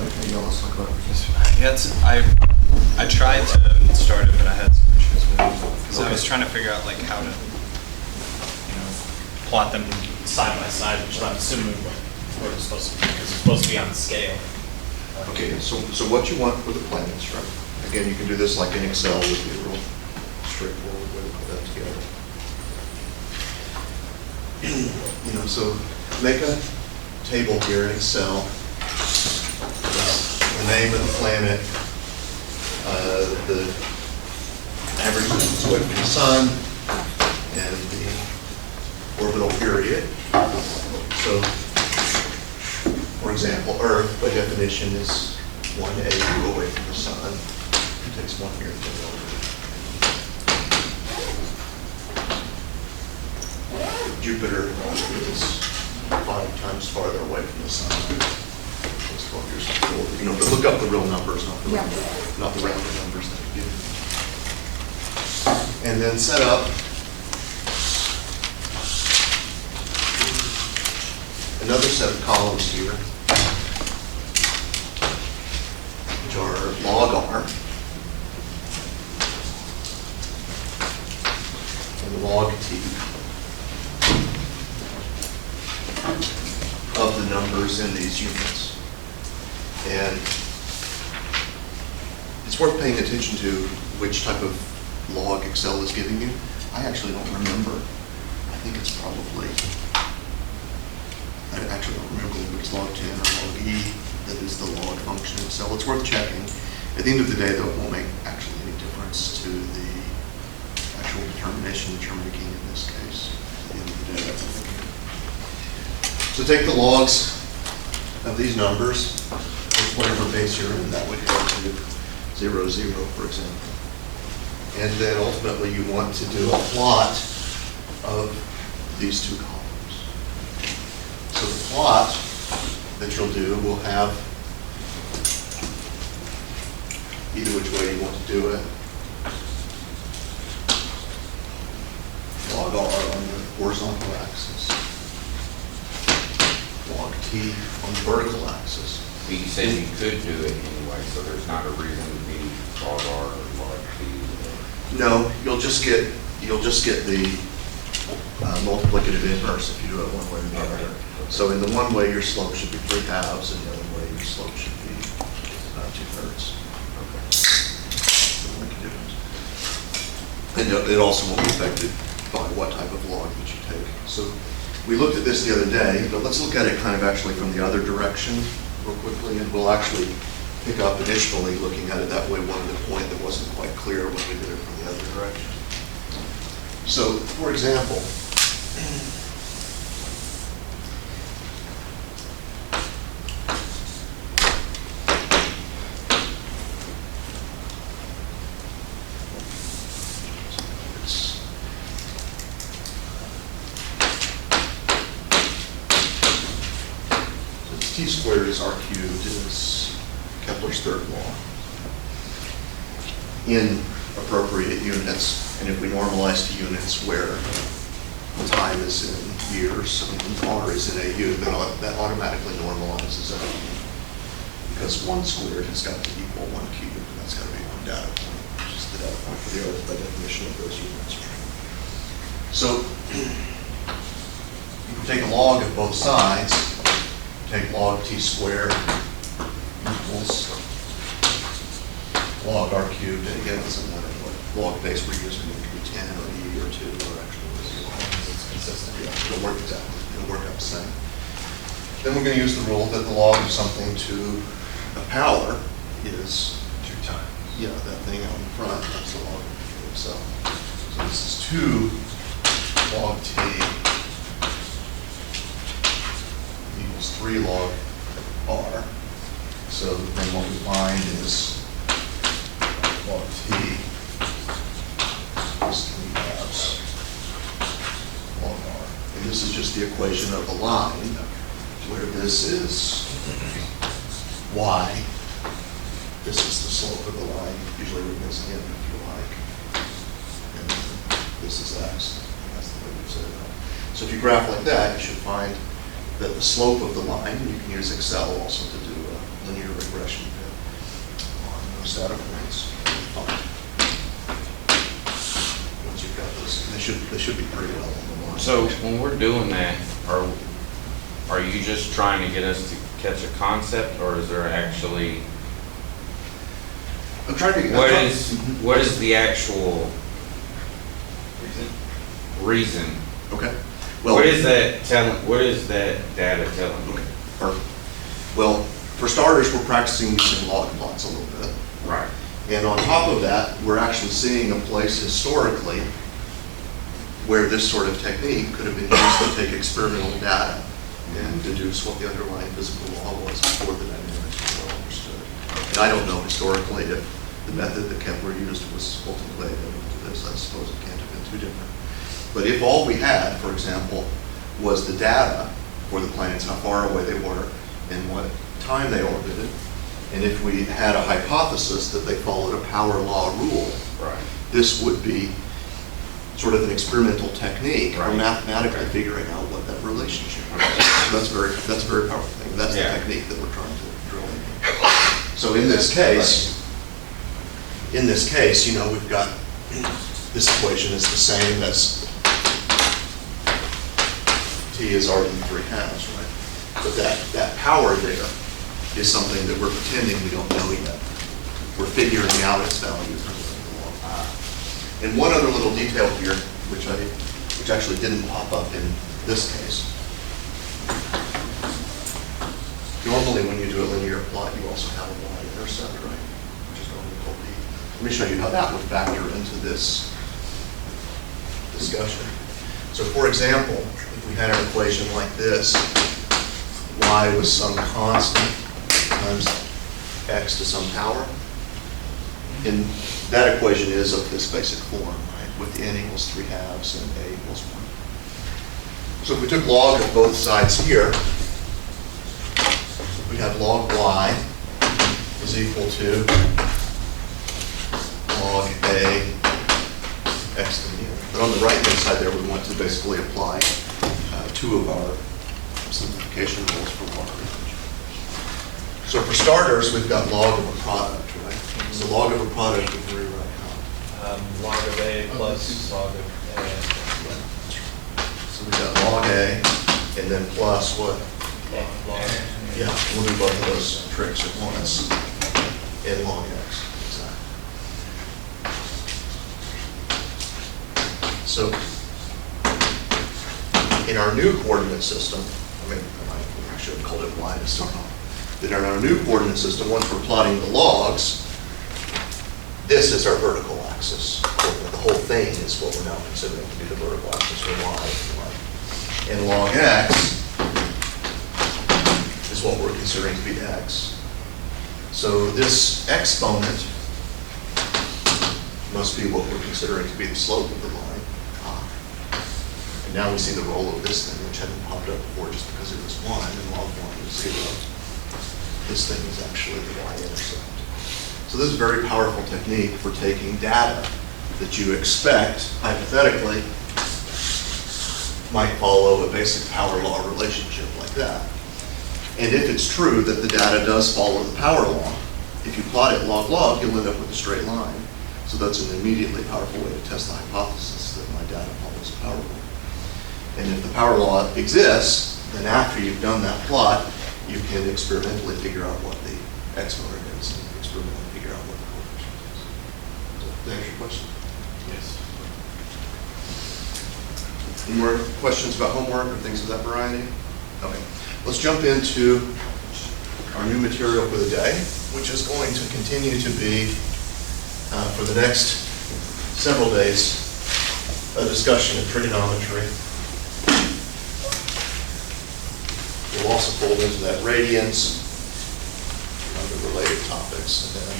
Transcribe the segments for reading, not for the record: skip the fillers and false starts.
Okay, yeah, let's talk about it. Yeah, I tried to start it, but I had some issues with it because I was trying to figure out like how to, plot them side by side, which I'm assuming what it's supposed to be, because it's supposed to be on scale. Okay, so what you want for the plan instrument, again, you can do this like in Excel, would be a real straightforward way to put that together. So make a table here in Excel. The name of the planet, the average distance away from the sun, and the orbital period. So, for example, Earth, by definition, is 1 AU away from the sun. It takes 1 year to get over. Jupiter is 5 times farther away from the sun. It's 12 years before. But look up the real numbers, not the rounded numbers that you give. And then set up another set of columns here, which are log R and log T of the numbers in these units. And it's worth paying attention to which type of log Excel is giving you. I actually don't remember. I think it's probably, I actually don't remember whether it's log 10 or log E that is the log function in Excel. It's worth checking. At the end of the day, though, it won't make actually any difference to the actual determination that you're making in this case. At the end of the day, that's what so take the logs of these numbers, with whatever base you're in, that would go to 0, 0, for example. And then ultimately you want to do a plot of these two columns. So the plot that you'll do will have either which way you want to do it. Log R on the horizontal axis. Log T on the vertical axis. But you said you could do it anyway, so there's not a reason to be log R or log T. No, you'll just get the multiplicative inverse if you do it one way or the other. So in the one way, your slope should be 3 halves, and the other way, your slope should be 2/3. And it also won't be affected by what type of log that you take. So we looked at this the other day, but let's look at it kind of actually from the other direction real quickly, and we'll actually pick up additionally looking at it that way. One other point that wasn't quite clear when we did it from the other direction. So, for example, T squared is R cubed is Kepler's third law in appropriate units. And if we normalize to units where time is in years and R is in AU, then that automatically normalizes out. Because 1 squared has got to equal 1 cubed, and that's got to be 1 data point, which is the data point for the Earth by definition of those units. So you can take a log of both sides. Take log T squared equals log R cubed, and again, it doesn't matter what log base we're using, it could be 10 or E or 2 or actually it's consistent. Yeah, it'll work exactly. It'll work out the same. Then we're going to use the rule that the log of something to a power is 2 times. Yeah, that thing out in front, that's the log of itself. So this is 2 log T 3 log R. So then what we find is log T is 3 halves log R. And this is just the equation of the line where this is Y. This is the slope of the line, usually written as M if you like. And this is X. That's the way we set it up. So if you graph like that, you should find that the slope of the line, and you can use Excel also to do a linear regression. So when we're doing that, are you just trying to get us to catch a concept, or is there actually, I'm trying to. what is the actual reason? Okay. Well, What is that data telling you? Okay, perfect. Well, for starters, we're practicing using log plots a little bit. Right. And on top of that, we're actually seeing a place historically where this sort of technique could have been used to take experimental data and deduce what the underlying physical law was before the dynamics were well understood. And I don't know historically if the method that Kepler used was ultimately able to do this. I suppose it can't have been too different. But if all we had, for example, was the data for the planets, how far away they were, and what time they orbited, and if we had a hypothesis that they followed a power law rule, Right. this would be sort of an experimental technique for Right. mathematically figuring out what that relationship is. So that's a very powerful thing. That's Yeah. the technique that we're trying to drill into. So in this case, you know, we've got this equation is the same as T is R to the 3 halves, right? But that power there is something that we're pretending we don't know yet. We're figuring out its value from the law. And one other little detail here, which actually didn't pop up in this case. Normally, when you do a linear plot, you also have a y-intercept, right? Which is normally called p. Let me show you how that would factor into this discussion. So, for example, if we had an equation like this, y was some constant times x to some power, and that equation is of this basic form, right? With n equals 3 halves and a equals 1. So if we took log of both sides here, we have log y is equal to log a x to the n. But on the right-hand side there, we want to basically apply two of our simplification rules for water damage. So for starters, we've got log of a product, right? So log of a product would rewrite how? Log of A plus log of A. So we've got log a, and then plus what? Log. Yeah, we'll do both of those tricks at once. In log x, exactly. So in our new coordinate system, I should have called it y to start off. But in our new coordinate system, once we're plotting the logs, this is our vertical axis. The whole thing is what we're now considering to be the vertical axis for y, if you like. And log x is what we're considering to be x. So this exponent must be what we're considering to be the slope of the line. And now we see the role of this thing, which hadn't popped up before just because it was 1 and log 1 is 0. This thing is actually the y-intercept. So this is a very powerful technique for taking data that you expect, hypothetically, might follow a basic power law relationship like that. And if it's true that the data does follow the power law, if you plot it log-log, you'll end up with a straight line. So that's an immediately powerful way to test the hypothesis that my data follows a power law. And if the power law exists, then after you've done that plot, you can experimentally figure out what the exponent is and experimentally figure out what the coefficient is. Does that answer your question? Yes. Any more questions about homework or things of that variety? Okay. Let's jump into our new material for the day, which is going to continue to be, for the next several days, a discussion of trigonometry. We'll also fold into that radians and other related topics. And then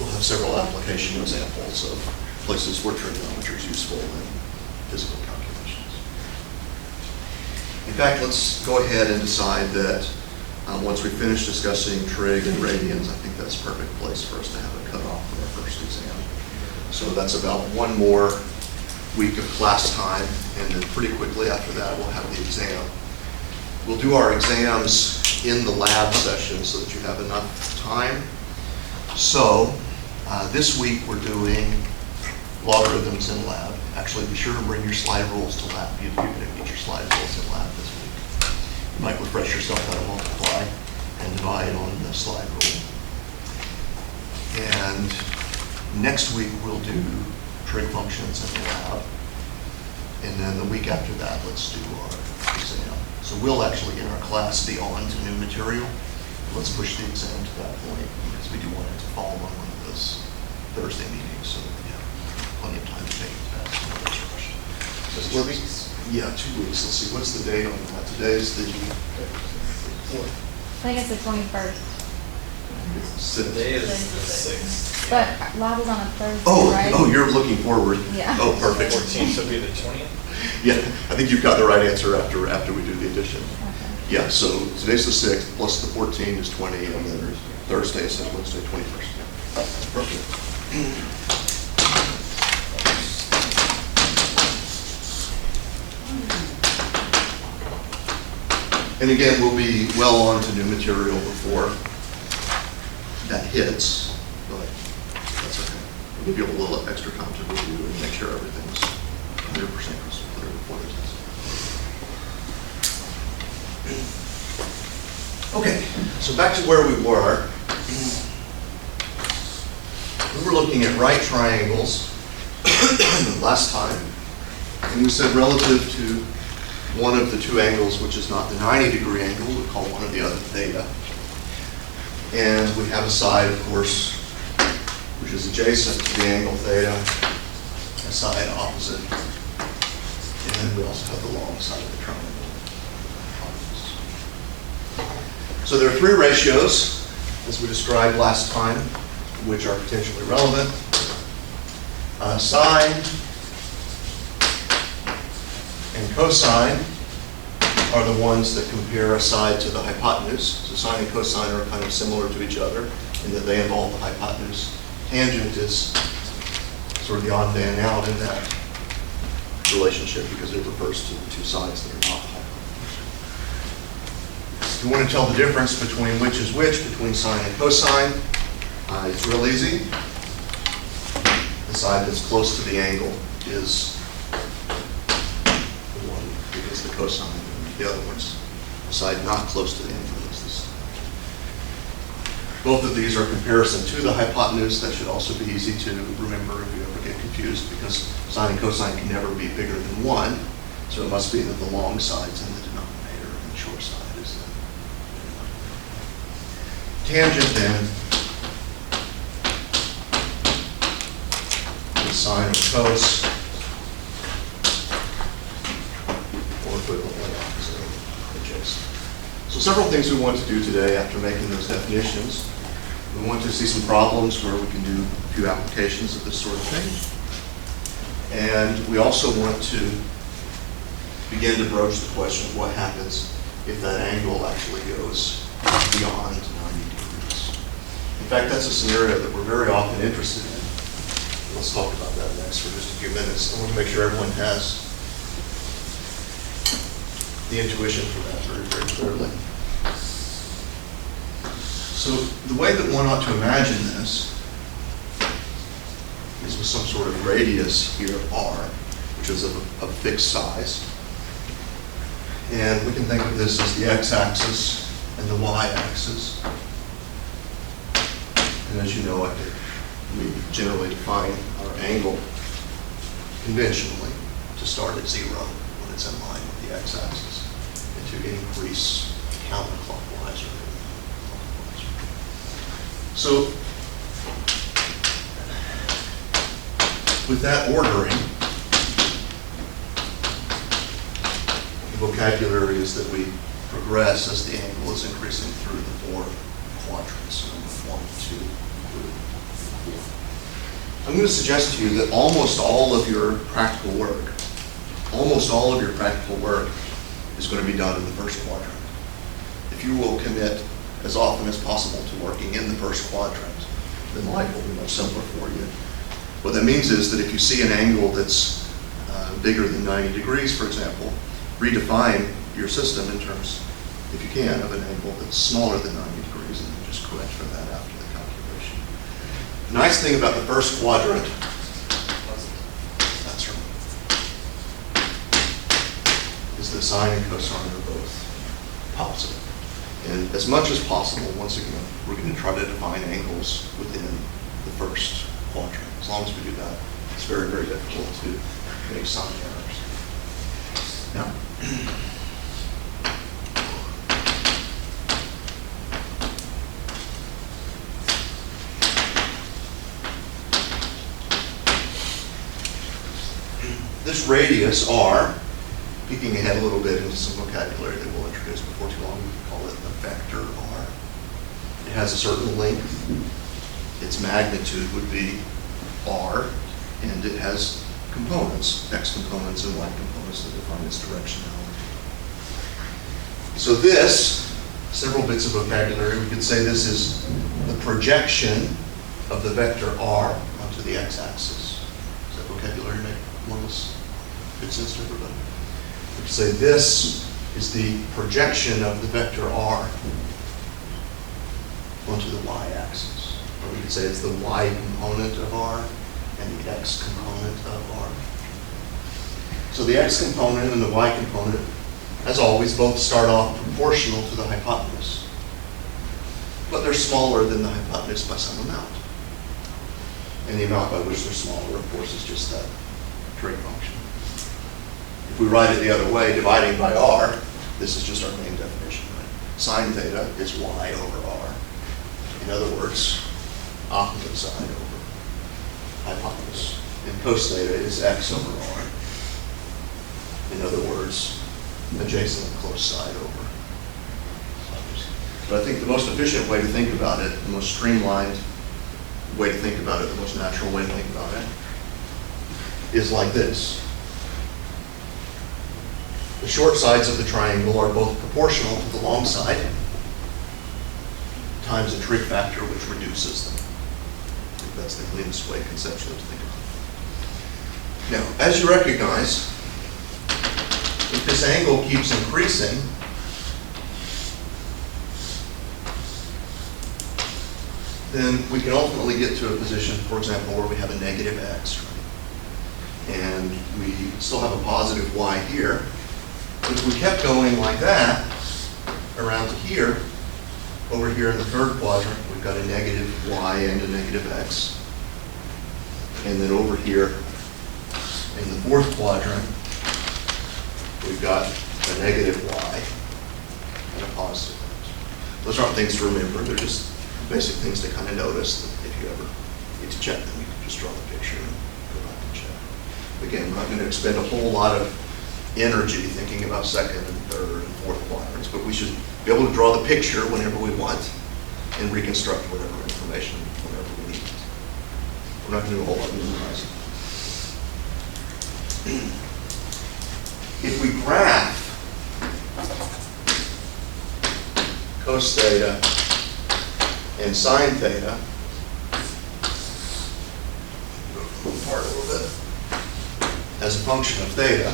we'll have several application examples of places where trigonometry is useful in physical calculations. In fact, let's go ahead and decide that once we finish discussing trig and radians, I think that's a perfect place for us to have a cutoff for our first exam. So that's about one more week of class time, and then pretty quickly after that, we'll have the exam. We'll do our exams in the lab session so that you have enough time. So this week we're doing logarithms in lab. Actually, be sure to bring your slide rules to lab. You're going to get your slide rules in lab this week. You might refresh yourself how to multiply and divide on the slide rule. And next week, we'll do trig functions in the lab. And then the week after that, let's do our exam. So we'll actually, in our class, be on to new material. Let's push the exam to that point, because we do want it to fall on one of those Thursday meetings, so we have plenty of time to take the test. No rush. So 2 weeks? Yeah, 2 weeks. Let's see, what's the date on that? Today's the I think it's the 21st, Today is the 6th. but lab is on a Thursday, Oh, right? oh, you're looking forward. Yeah. Oh, perfect. 14th would be the 20th? Yeah, I think you've got the right answer after we do the addition. Okay. Yeah, so today's the 6th, plus the 14 is 20, and then Thursday is Wednesday, 21st. Perfect. And again, we'll be well on to new material before that hits, but that's okay. We'll give you a little extra time to review and make sure everything's 100% clear before the test. Okay, so back to where we were. We were looking at right triangles last time, and we said relative to one of the two angles, which is not the 90-degree angle, we call one of the other theta. And we have a side, of course, which is adjacent to the angle theta, a side opposite, and then we also have the long side of the triangle. So there are three ratios, as we described last time, which are potentially relevant. Sine and cosine are the ones that compare a side to the hypotenuse. So sine and cosine are kind of similar to each other in that they involve the hypotenuse. Tangent is sort of the odd man out in that relationship because it refers to the two sides that are not hypotenuse. If you want to tell the difference between which is which, between sine and cosine, it's real easy. The side that's close to the angle is the one that is the cosine, and the other one's the side not close to the angle is this. Both of these are comparison to the hypotenuse. That should also be easy to remember if you ever get confused, because sine and cosine can never be bigger than 1, so it must be that the long side's in the denominator and the short side is the denominator. Tangent then is sine or cos, or equivalently opposite or adjacent. So several things we want to do today after making those definitions. We want to see some problems where we can do a few applications of this sort of thing. And we also want to begin to broach the question of what happens if that angle actually goes beyond 90 degrees. In fact, that's a scenario that we're very often interested in. Let's talk about that next for just a few minutes. I want to make sure everyone has the intuition for that very, very clearly. So the way that one ought to imagine this is with some sort of radius here, r, which is of a fixed size. And we can think of this as the x-axis and the y-axis. And as you know, we generally define our angle conventionally to start at 0 when it's in line with the x-axis, and to increase counterclockwise or clockwise. So with that ordering, the vocabulary is that we progress as the angle is increasing through the 4 quadrants, number 1, 2, 3, 4. I'm going to suggest to you that almost all of your practical work is going to be done in the first quadrant. If you will commit as often as possible to working in the first quadrant, then life will be much simpler for you. What that means is that if you see an angle that's bigger than 90 degrees, for example, redefine your system in terms, if you can, of an angle that's smaller than 90 degrees, and then just correct for that after the calculation. The nice thing about the first quadrant the sine and cosine are both positive. And as much as possible, once again, we're going to try to define angles within the first quadrant. As long as we do that, it's very, very difficult to make sine errors. Now, this radius r, peeking ahead a little bit into some vocabulary that we'll introduce before too long, we can call it the vector r. It has a certain length. Its magnitude would be r, and it has components, x components and y components that define its directionality. So this, several bits of vocabulary, we could say this is the projection of the vector r onto the x-axis. Does that vocabulary make more or less good sense to everybody? We could say this is the projection of the vector r onto the y-axis. Or we could say it's the y component of r and the x component of r. So the x component and the y component, as always, both start off proportional to the hypotenuse. But they're smaller than the hypotenuse by some amount. And the amount by which they're smaller, of course, is just that trig function. If we write it the other way, dividing by r, this is just our main definition, right? Sine theta is y over r. In other words, opposite side over hypotenuse. And cos theta is x over r. In other words, adjacent and close side over hypotenuse. But I think the most efficient way to think about it, the most streamlined way to think about it, the most natural way to think about it, is like this. The short sides of the triangle are both proportional to the long side times a trig factor which reduces them. I think that's the cleanest way conceptually to think about it. Now, as you recognize, if this angle keeps increasing, then we can ultimately get to a position, for example, where we have a negative x, right? And we still have a positive y here. But if we kept going like that, around to here, over here in the third quadrant, we've got a negative y and a negative x. And then over here in the fourth quadrant, we've got a negative y and a positive x. Those aren't things to remember, they're just basic things to kind of notice that if you ever need to check them, you can just draw the picture and go back and check. Again, we're not going to expend a whole lot of energy thinking about second and third and fourth quadrants, but we should be able to draw the picture whenever we want and reconstruct whatever information whenever we need. We're not going to do a whole lot of memorizing. If we graph cos theta and sine theta, move apart a little bit, as a function of theta,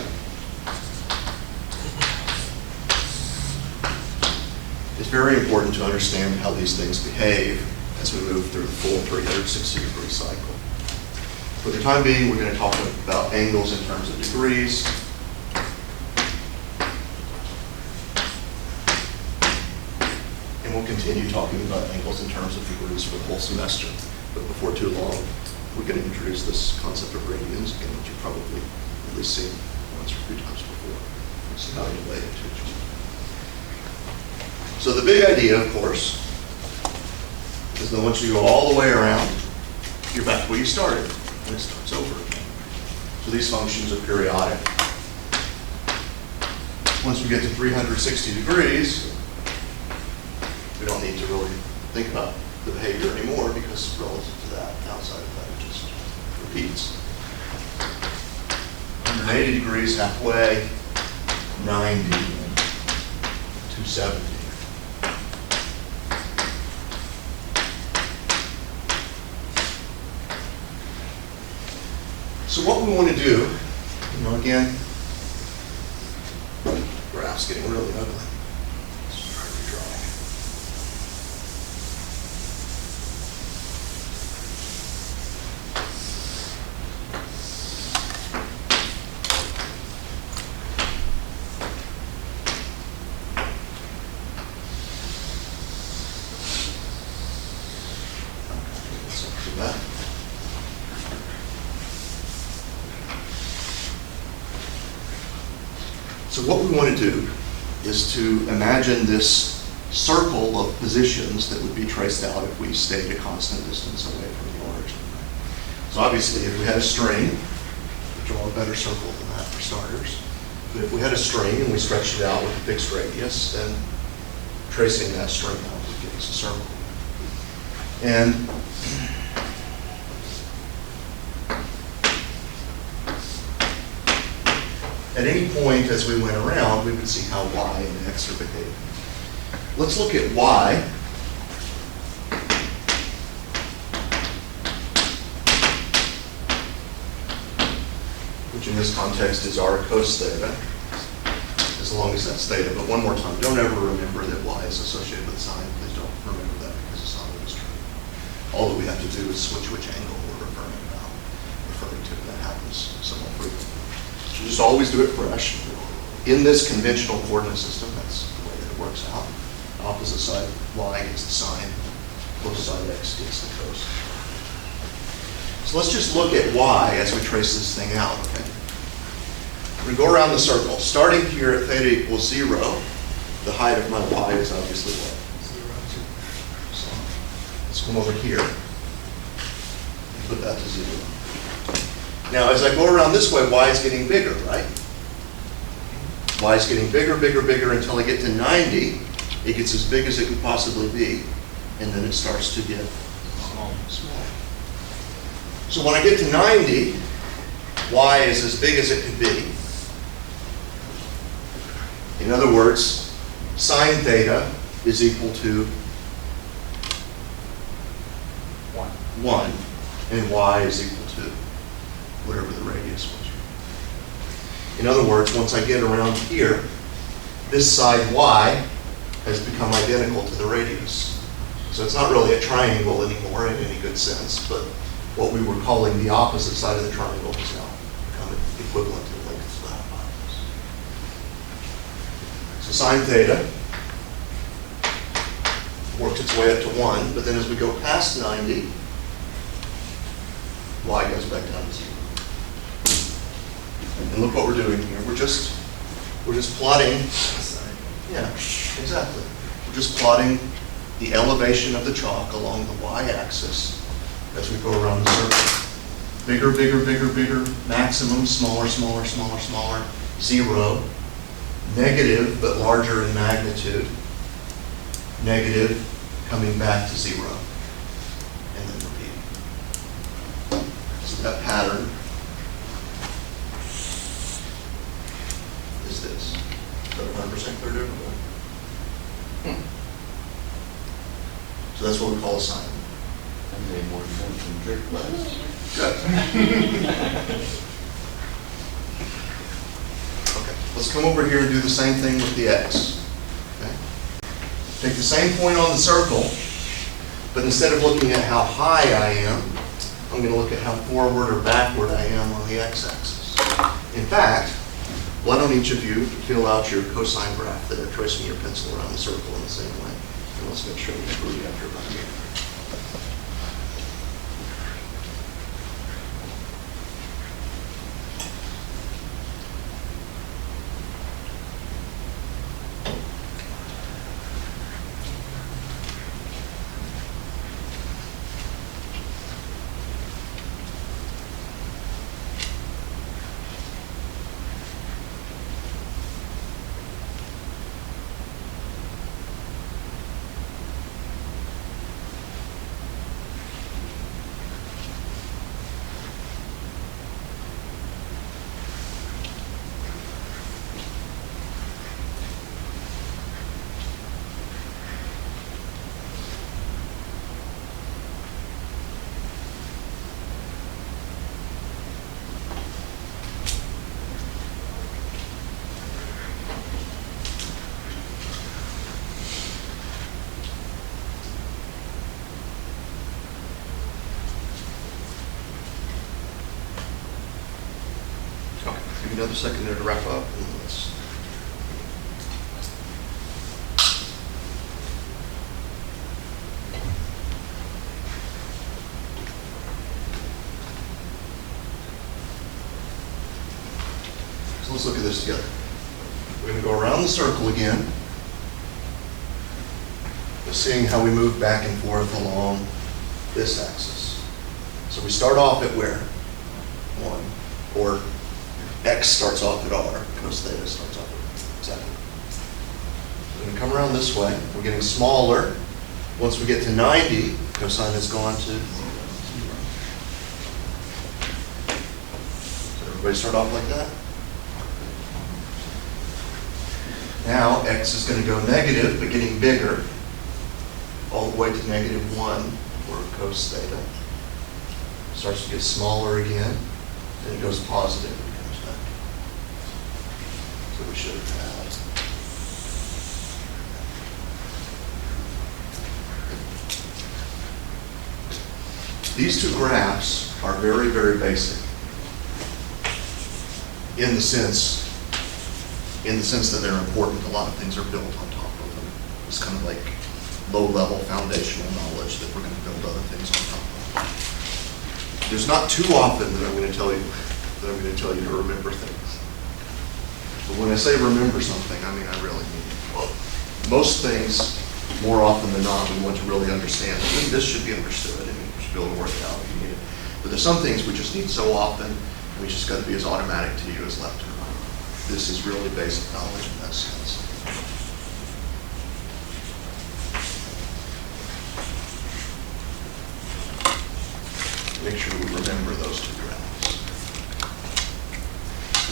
it's very important to understand how these things behave as we move through the full 360-degree cycle. For the time being, we're going to talk about angles in terms of degrees. And we'll continue talking about angles in terms of degrees for the whole semester. But before too long, we're going to introduce this concept of radians again, which you've probably at least seen once or 2 times before. We'll see how you relate it to each other. So the big idea, of course, is that once you go all the way around, you're back where you started, and it starts over again. So these functions are periodic. Once we get to 360 degrees, we don't need to really think about the behavior anymore because relative to that, outside of that, it just repeats. 180 degrees halfway, 90, 270. So what we want to do, again, graph's getting really ugly. Let's try to redraw. what we want to do is to imagine this circle of positions that would be traced out if we stayed a constant distance away from the origin. So obviously, if we had a string, we'd draw a better circle than that for starters. But if we had a string and we stretched it out with a fixed radius, then tracing that string out would give us a circle. And at any point as we went around, we would see how y and x are behaving. Let's look at y. Which in this context is r cos theta, as long as that's theta. But one more time, don't ever remember that y is associated with sine. Please don't remember that because it's not always true. All that we have to do is switch which angle we're referring to. That happens somewhat frequently. So just always do it fresh. In this conventional coordinate system, that's the way that it works out. Opposite side y gets the sine, both side x gets the cos. So let's just look at y as we trace this thing out, okay? We go around the circle. Starting here at theta equals 0, the height of my y is obviously what? 0. So let's come over here and put that to 0. Now, as I go around this way, y is getting bigger, right? Y is getting bigger, bigger, bigger until I get to 90. It gets as big as it could possibly be, and then it starts to get small. So when I get to 90, y is as big as it could be. In other words, sine theta is equal to 1, and y is equal to whatever the radius was. In other words, once I get around here, this side y has become identical to the radius. So it's not really a triangle anymore in any good sense, but what we were calling the opposite side of the triangle has now become equivalent to the length of the hypotenuse. So sine theta worked its way up to 1, but then as we go past 90, y goes back down to 0. And look what we're doing here. We're just plotting. Yeah, exactly. We're just plotting the elevation of the chalk along the y-axis as we go around the circle. Bigger, bigger, bigger, bigger, maximum, smaller, smaller, smaller, smaller, 0, negative but larger in magnitude, negative, coming back to 0, and then repeating. So that pattern is this. Is that 100% clear to everybody? So that's what we call a sine. That made more sense than trig class. Good. Okay, let's come over here and do the same thing with the x. Okay? Take the same point on the circle, but instead of looking at how high I am, I'm going to look at how forward or backward I am on the x-axis. In fact, why don't each of you fill out your cosine graph there, tracing your pencil around the circle in the same way. And let's make sure we agree after about here. Give me another second there to wrap up. And let's so let's look at this together. going to go around the circle again. Just seeing how we move back and forth along this axis. So we start off at where? 1. Or x starts off at r. Cos theta starts off at exactly. We're going to come around this way. We're getting smaller. Once we get to 90, cosine has gone to 0. So everybody start off like that? Now x is going to go negative, but getting bigger, all the way to -1 for cos theta. Starts to get smaller again, then it goes positive and it comes back. So we should have had. These two graphs are very, very basic in the sense that they're important. A lot of things are built on top of them. It's kind of like low-level foundational knowledge that we're going to build other things on top of. There's not too often that I'm going to tell you to remember things. But when I say remember something, I mean I really mean it. Most things, more often than not, we want to really understand. I mean, this should be understood, and you should be able to work it out if you need it. But there's some things we just need so often, and we just got to be as automatic to you as left and right. This is really basic knowledge in that sense. Make sure we remember those two graphs.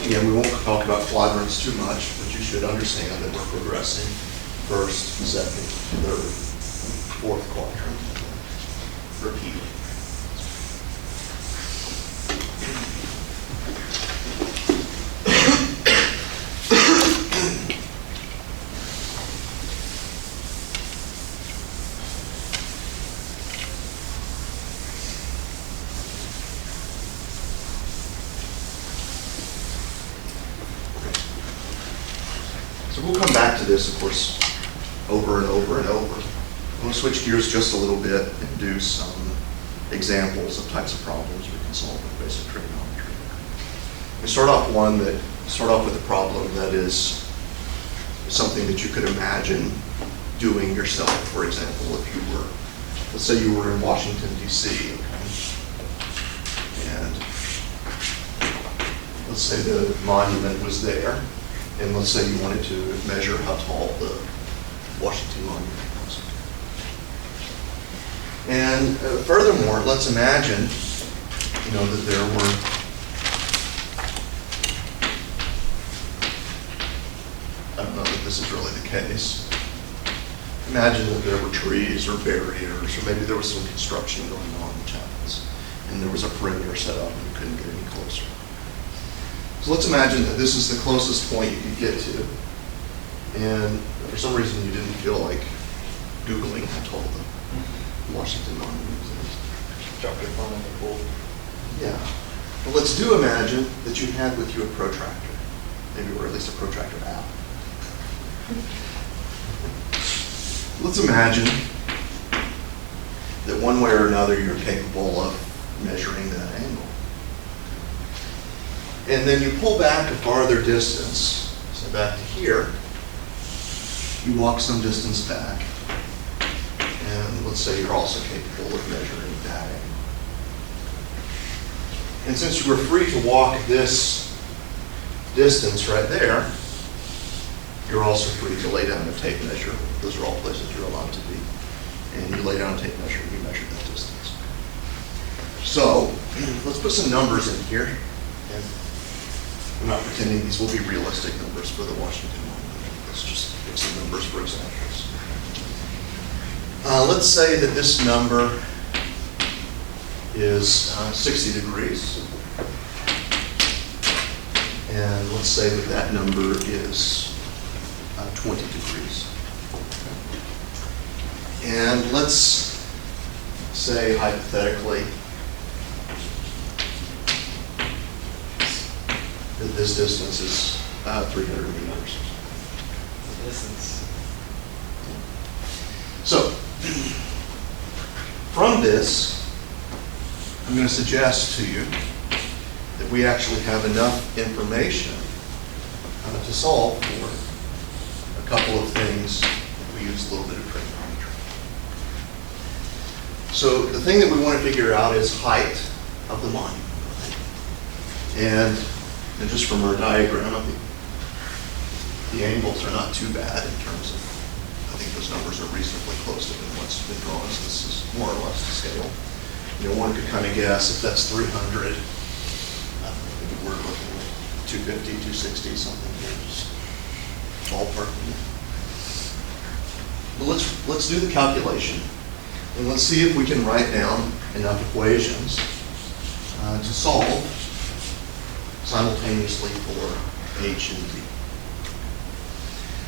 Again, we won't talk about quadrants too much, but you should understand that we're progressing first, second, third, fourth quadrant, repeating. So we'll come back to this, of course, over and over and over. I'm going to switch gears just a little bit and do some examples of types of problems we can solve with basic trigonometry. We start off with a problem that is something that you could imagine doing yourself. For example, if you were, let's say you were in Washington, D.C., okay? And let's say the monument was there. And let's say you wanted to measure how tall the Washington Monument was. And furthermore, let's imagine, that there were I don't know that this is really the case. Imagine that there were trees or barriers, or maybe there was some construction going on in the chapels, and there was a perimeter set up and you couldn't get any closer. So let's imagine that this is the closest point you could get to, and for some reason you didn't feel like Googling how tall the Washington Monument is. Drop your phone in the pool. Yeah. Well, let's do imagine that you had with you a protractor, maybe, or at least a protractor app. Let's imagine that one way or another you're capable of measuring that angle. And then you pull back a farther distance, so back to here, you walk some distance back, and let's say you're also capable of measuring that angle. And since you were free to walk this distance right there, you're also free to lay down a tape measure. Those are all places you're allowed to be. And you lay down a tape measure and you measure that distance. So let's put some numbers in here. And I'm not pretending these will be realistic numbers for the Washington Monument. Let's just pick some numbers for examples. Let's say that this number is 60 degrees. And let's say that that number is 20 degrees. And let's say hypothetically that this distance is 300 meters. Distance. So, from this, I'm going to suggest to you that we actually have enough information to solve for a couple of things. We use a little bit of trigonometry. So the thing that we want to figure out is height of the monument. And just from our diagram, I think the angles are not too bad in terms of, I think those numbers are reasonably close to what's been drawn. So this is more or less to scale. You know, one could kind of guess if that's 300, maybe we're looking at 250, 260, something here, just ballpark. But let's do the calculation, and let's see if we can write down enough equations to solve simultaneously for H and D.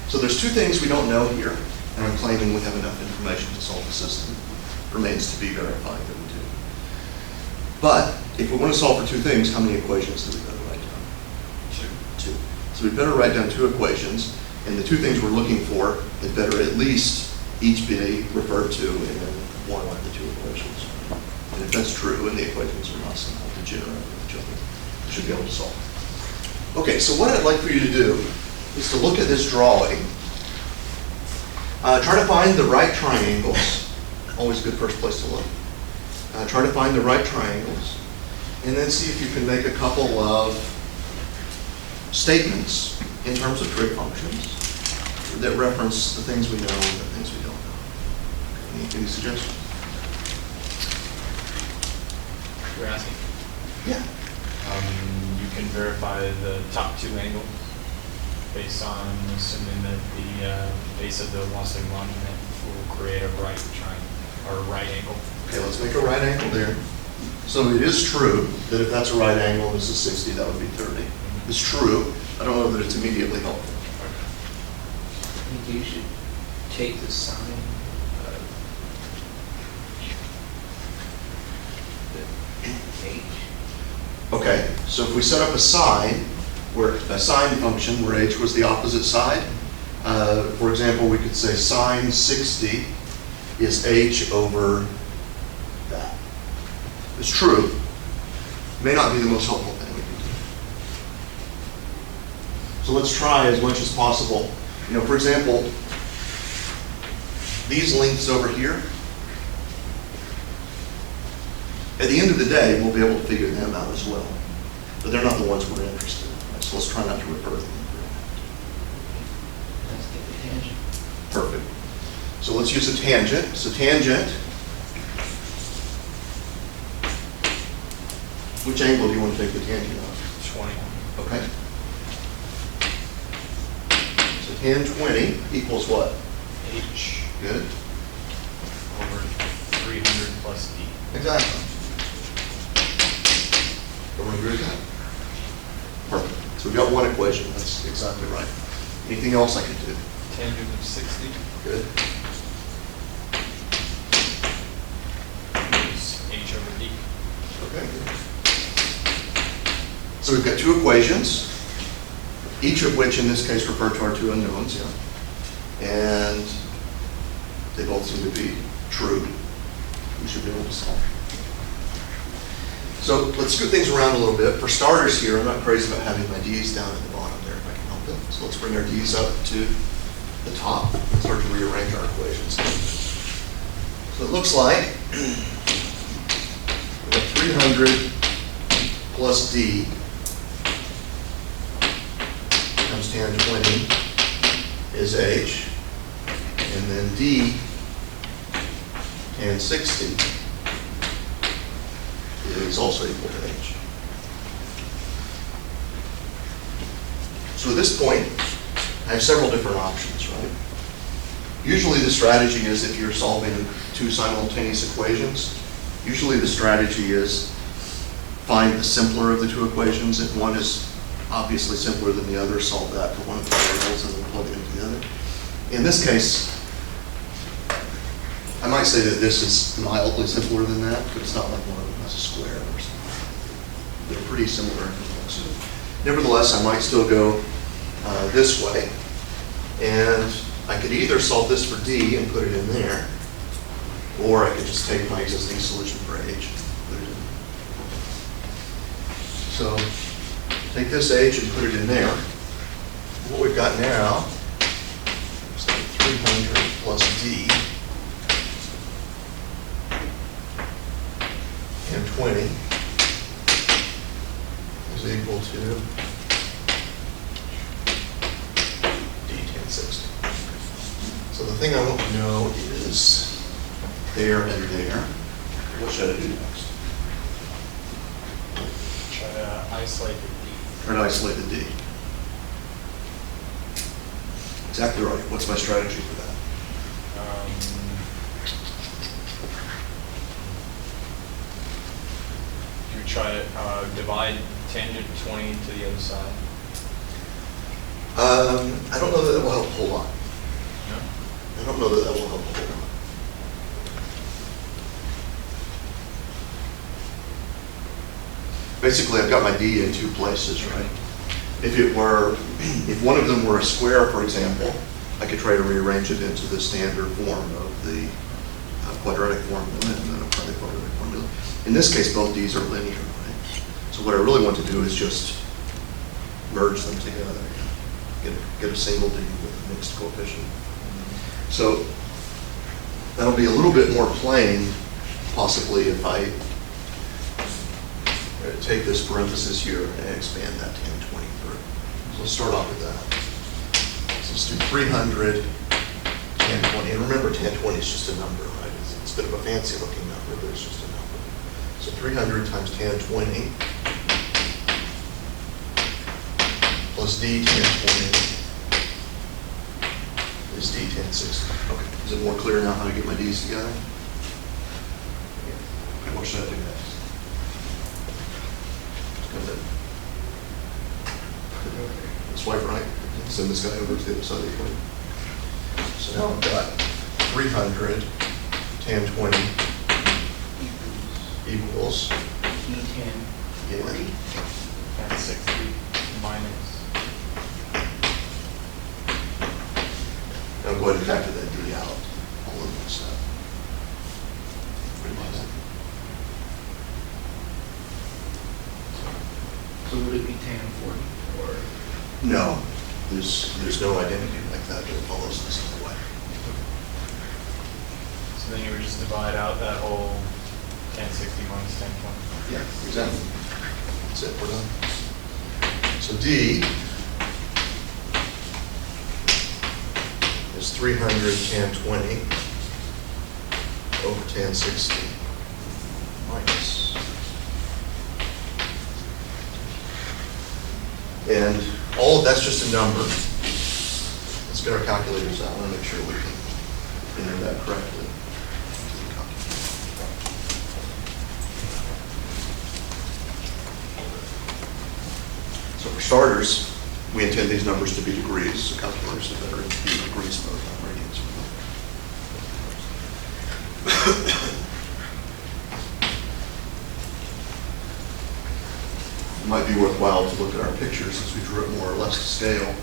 So there's two things we don't know here, and I'm claiming we have enough information to solve the system. Remains to be verified that we do. But if we want to solve for two things, how many equations do we better write down? Two. So we better write down two equations, and the two things we're looking for, it better at least each be referred to in one of the two equations. And if that's true, and the equations are not somehow degenerate with each other, we should be able to solve. Okay, so what I'd like for you to do is to look at this drawing. Try to find the right triangles. Always a good first place to look. Try to find the right triangles, and then see if you can make a couple of statements in terms of trig functions that reference the things we know and the things we don't know. Any suggestions? You're asking? Yeah. You can verify the top two angles based on assuming that the base of the Wansling Monument will create a right triangle, or a right angle. Okay, let's make a right angle there. So it is true that if that's a right angle, this is 60, that would be 30. It's true. I don't know that it's immediately helpful. I think you should take the sign of the H. Okay, so if we set up a sine function where h was the opposite side, for example, we could say sine 60 is h over that. It's true. May not be the most helpful thing we can do. So let's try as much as possible. You know, for example, these lengths over here, at the end of the day, we'll be able to figure them out as well. But they're not the ones we're interested in. Right? So let's try not to refer to them. Let's get the tangent. Perfect. So let's use a tangent. So tangent, which angle do you want to take the tangent of? 20. Okay. So tan 20 equals what? H Good. over 300 plus D. Exactly. Everyone agree with that? Perfect. So we've got one equation. That's exactly right. Anything else I could do? Tangent of 60 Good. is H over D. Okay. Good. So we've got two equations, each of which in this case refer to our two unknowns, yeah. And they both seem to be true. We should be able to solve. So let's scoot things around a little bit. For starters here, I'm not crazy about having my d's down at the bottom there if I can help it. So let's bring our d's up to the top and start to rearrange our equations. So it looks like we have 300 plus d times tan 20 is h, and then d tan 60 is also equal to h. So at this point, I have several different options, right? Usually the strategy is if you're solving two simultaneous equations, usually the strategy is find the simpler of the two equations. If one is obviously simpler than the other, solve that for one of the variables and then plug it into the other. In this case, I might say that this is mildly simpler than that, but it's not like one of them has a square or something. They're pretty similar. So, nevertheless, I might still go this way. And I could either solve this for D and put it in there, or I could just take my existing solution for H and put it in. So take this H and put it in there. What we've got now 300 plus D and 20 is equal to D 1060. So the thing I want to know is there and there. What should I do next? Try to isolate the D. Try to isolate the D. Exactly right. What's my strategy for that? You try to divide tangent 20 to the other side. I don't know that that will help a whole lot. No? I don't know that that will help a whole lot. Basically, I've got my D in two places, right? If one of them were a square, for example, I could try to rearrange it into the standard form of the quadratic formula and then apply the quadratic formula. In this case, both D's are linear, right? So what I really want to do is just merge them together, get a single D with a mixed coefficient. So that'll be a little bit more plain, possibly, if I take this parenthesis here and expand that 1020 through. So let's start off with that. So let's do 300, 1020. And remember, 1020 is just a number, right? It's a bit of a fancy looking number, but it's just a number. So 300 times 1020 plus D 1020 is D 1060. Okay. Is it more clear now how to get my D's together? Okay, what should I do next? Swipe right, send this guy over to the other side of the equation. So now I've got 300, 1020 equals, D10, yeah, 40. And 60 minus. now go ahead and factor that D out, all of this stuff. Pretty much that. So would it be tan 40 or? No, there's no identity like that that follows this other way. So then you would just divide out that whole 1060 minus 1020. Yeah, exactly. That's it, we're done. So D is 300, 1020 over 1060 minus. And all of that's just a number. Let's get our calculators out. I want to make sure we can enter that correctly. So for starters, we intend these numbers to be degrees, so calculators are better to be degrees both on radians. It might be worthwhile to look at our pictures as we drew it more or less to scale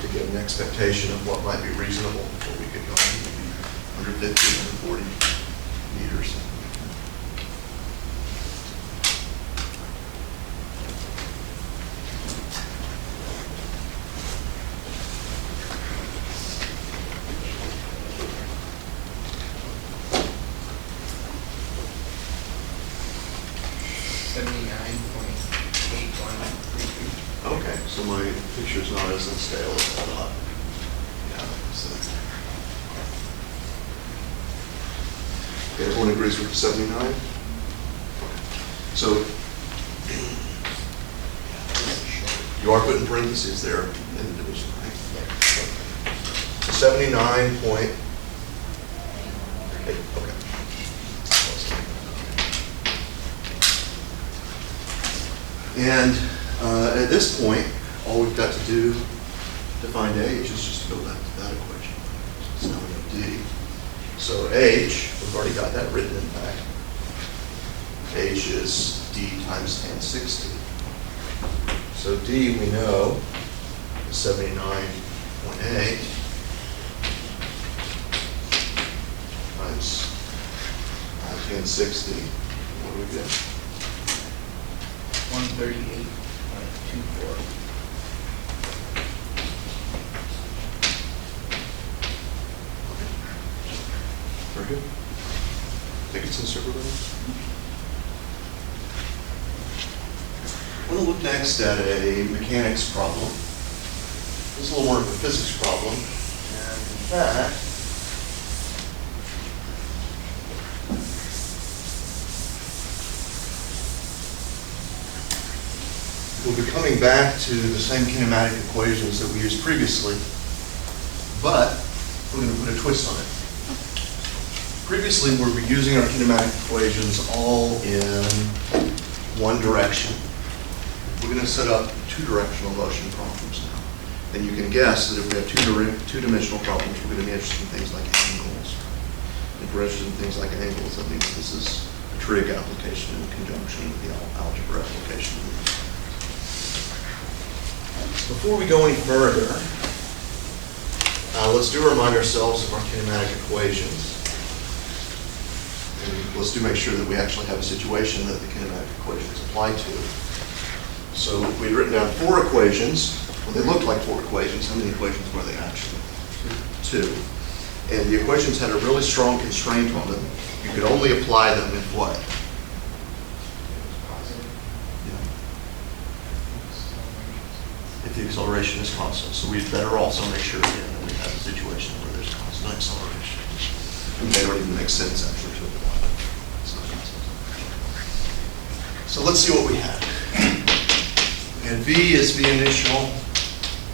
to get an expectation of what might be reasonable before we get going, maybe 150, 140 meters. Okay, so my picture's not as unstable as I thought. Yeah, so. Okay, everyone agrees with the 79? So you are putting parentheses there in the division, right? 79.8, okay. And at this point, all we've got to do to find H is just go back to that equation. So now we have D. So H, we've already got that written in fact. H is D times 1060. So D we know is 79.8 times 1060. What do we get? 138.24. Very good. Dickinson Supervisor. We're going to look next at a mechanics problem. This is a little more of a physics problem. And in fact, we'll be coming back to the same kinematic equations that we used previously, but we're going to put a twist on it. Previously, we were using our kinematic equations all in one direction. We're going to set up two-directional motion problems now. And you can guess that if we have two-dimensional problems, we're going to be interested in things like angles. If we're interested in things like angles, that means this is a trig application in conjunction with the algebra application. Before we go any further, let's remind ourselves of our kinematic equations. And let's make sure that we actually have a situation that the kinematic equations apply to. So we'd written down 4 equations. Well, they looked like 4 equations. How many equations were they actually? 2. And the equations had a really strong constraint on them. You could only apply them if what? If the acceleration is constant. So we'd better also make sure again that we have a situation where there's constant acceleration. And they don't even make sense actually to apply. It's not constant. So let's see what we have. And V is V initial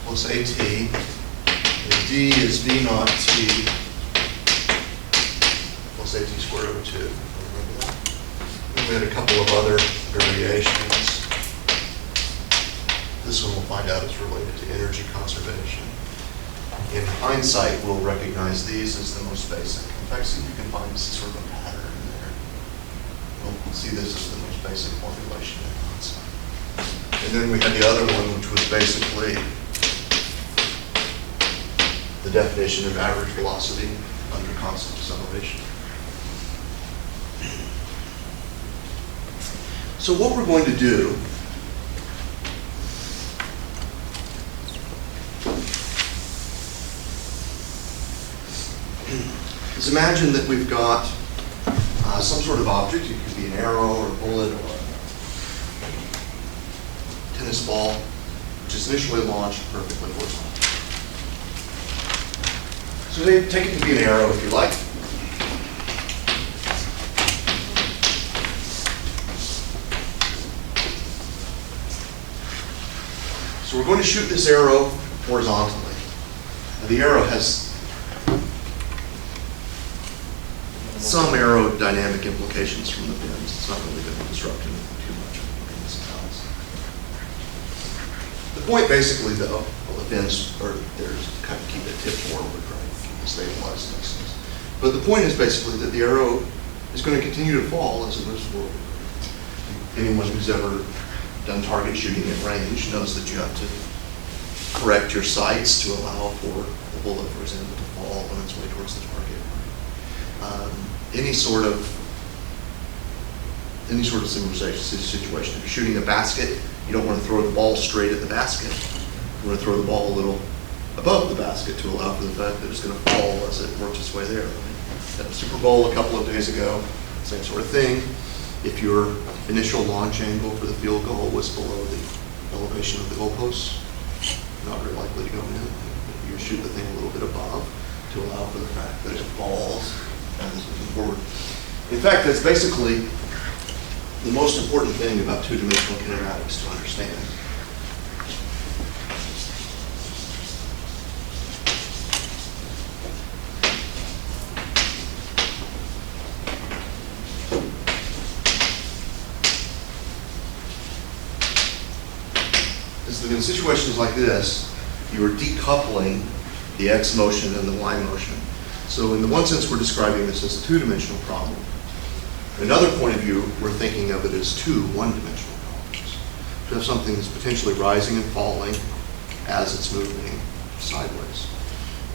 plus AT. And D is V naught T plus AT squared over 2. Remember that? And we had a couple of other variations. This one we'll find out is related to energy conservation. In hindsight, we'll recognize these as the most basic. In fact, see if you can find sort of a pattern in there. We'll see this as the most basic formulation in hindsight. And then we had the other one, which was basically the definition of average velocity under constant acceleration. So what we're going to do is imagine that we've got some sort of object. It could be an arrow or a bullet or a tennis ball, which is initially launched perfectly horizontal. So take it to be an arrow if you like. So we're going to shoot this arrow horizontally. Now the arrow has some aerodynamic implications from the fins. It's not really going to disrupt anything too much in this house. The point basically though, well the fins are there to kind of keep it tipped forward, right? Keep it stabilized in essence. But the point is basically that the arrow is going to continue to fall as it moves forward. Anyone who's ever done target shooting at range knows that you have to correct your sights to allow for the bullet, for example, to fall on its way towards the target. Any sort of situation. If you're shooting a basket, you don't want to throw the ball straight at the basket. You want to throw the ball a little above the basket to allow for the fact that it's going to fall as it works its way there. At the Super Bowl a couple of days ago, same sort of thing. If your initial launch angle for the field goal was below the elevation of the goalposts, not very likely to go in. You shoot the thing a little bit above to allow for the fact that it falls as it's moving forward. In fact, that's basically the most important thing about two-dimensional kinematics to understand. In situations like this, you are decoupling the x motion and the y motion. So in the one sense, we're describing this as a two-dimensional problem. From another point of view, we're thinking of it as two one-dimensional problems. You have something that's potentially rising and falling as it's moving sideways.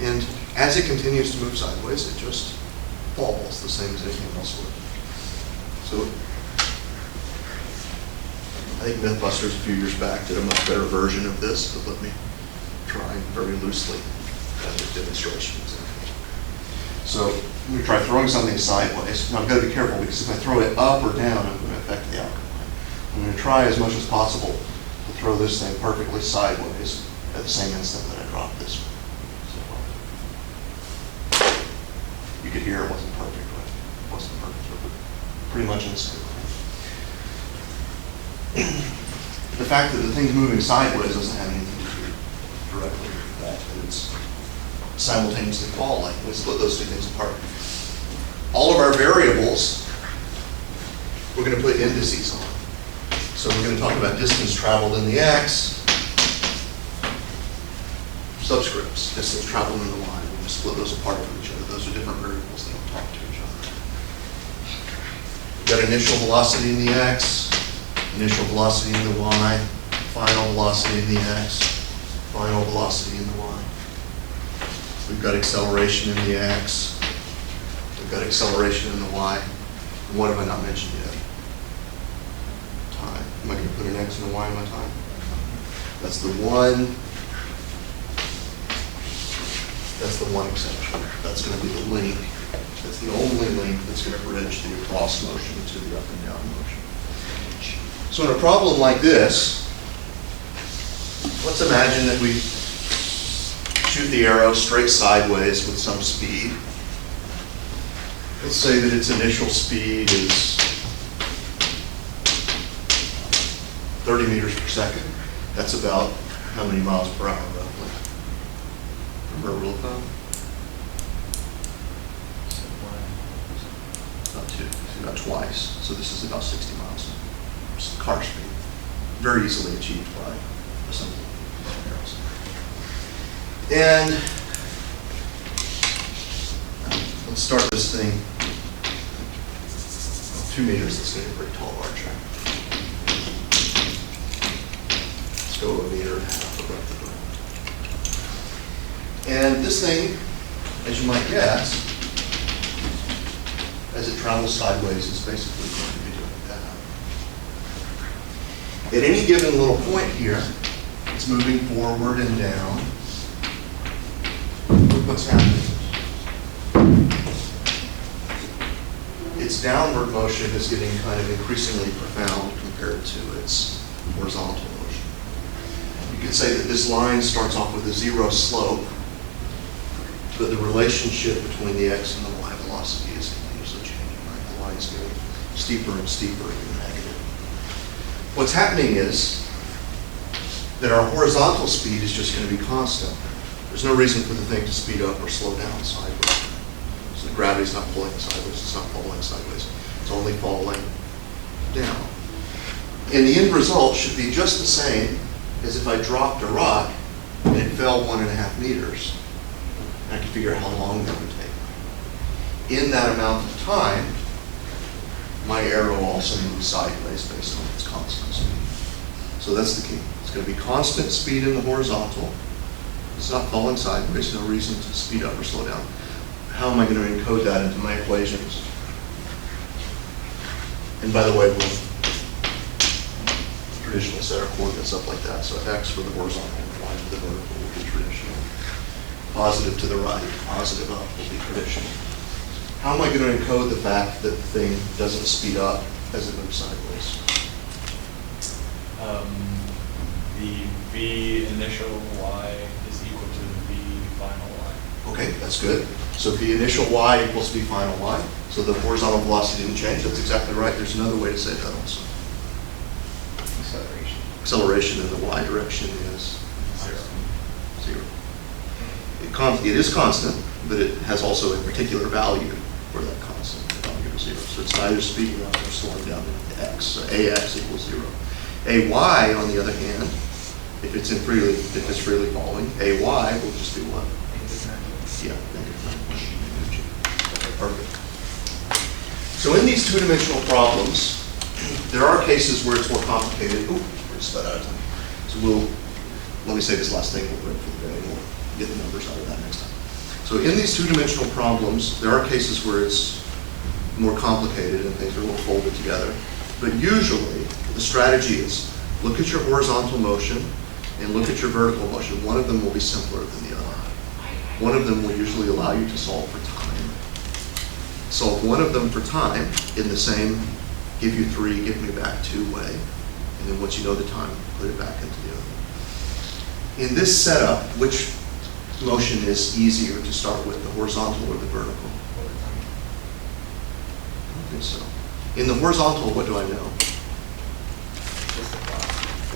And as it continues to move sideways, it just falls the same as anything else would. So I think Mythbusters a few years back did a much better version of this, but let me try very loosely as a demonstration. So I'm going to try throwing something sideways. Now I've got to be careful because if I throw it up or down, I'm going to affect the outcome. I'm going to try as much as possible to throw this thing perfectly sideways at the same instant that I drop this one. So, you could hear it wasn't perfect, but it wasn't perfect, but pretty much in the same line. The fact that the thing's moving sideways doesn't have anything to do directly with that. It's simultaneously falling. We split those two things apart. All of our variables, we're going to put indices on. So we're going to talk about distance traveled in the x, subscripts, distance traveled in the y. We're going to split those apart from each other. Those are different variables that don't talk to each other. We've got initial velocity in the x, initial velocity in the y, final velocity in the x, final velocity in the y. We've got acceleration in the x, we've got acceleration in the y. And what have I not mentioned yet? Time. Am I going to put an x and a y in my time? That's the one. That's the one exception. That's going to be the link. That's the only link that's going to bridge the across motion to the up and down motion. So in a problem like this, let's imagine that we shoot the arrow straight sideways with some speed. Let's say that its initial speed is 30 meters per second. That's about how many miles per hour, roughly? Remember a rule of thumb? About two, about twice. So this is about 60 miles. It's car speed. Very easily achieved by assembling arrows. And let's start this thing. 2 meters, that's going to be a pretty tall archer. Let's go 1.5 meters above the ground. And this thing, as you might guess, as it travels sideways, is basically going to be doing that. At any given little point here, it's moving forward and down. Look what's happening. Its downward motion is getting kind of increasingly profound compared to its horizontal motion. You could say that this line starts off with a zero slope, but the relationship between the x and the y velocity is continuously changing, right? The line's getting steeper and steeper in the negative. What's happening is that our horizontal speed is just going to be constant. There's no reason for the thing to speed up or slow down sideways. So gravity's not pulling it sideways, it's not falling sideways. It's only falling down. And the end result should be just the same as if I dropped a rock and it fell 1.5 meters. And I can figure out how long that would take. In that amount of time, my arrow also moves sideways based on its constant speed. So that's the key. It's going to be constant speed in the horizontal. It's not falling sideways, no reason to speed up or slow down. How am I going to encode that into my equations? And by the way, we'll traditionally set our coordinates up like that. So x for the horizontal, y for the vertical will be traditional. Positive to the right, positive up will be traditional. How am I going to encode the fact that the thing doesn't speed up as it moves sideways? The v initial y is equal to the v final y. Okay, that's good. So v initial y equals v final y. So the horizontal velocity didn't change. That's exactly right. There's another way to say that also. Acceleration. Acceleration in the y direction is zero. It is constant, but it has also a particular value for that constant, the value of 0. So it's neither speeding up nor slowing down to x. So ax equals 0. Ay, on the other hand, if it's freely falling, ay will just be what? Yeah, negative. Perfect. So in these two-dimensional problems, there are cases where it's more complicated. Ooh, we're just about out of time. So let me say this last thing real quick for the day, and we'll get the numbers out of that next time. So in these two-dimensional problems, there are cases where it's more complicated and things are a little folded together. But usually, the strategy is look at your horizontal motion and look at your vertical motion. One of them will be simpler than the other. One of them will usually allow you to solve for time. solve one of them for time in the same give you 3, give me back 2 way. And then once you know the time, put it back into the other. In this setup, which motion is easier to start with, the horizontal or the vertical? I don't think so. In the horizontal, what do I know?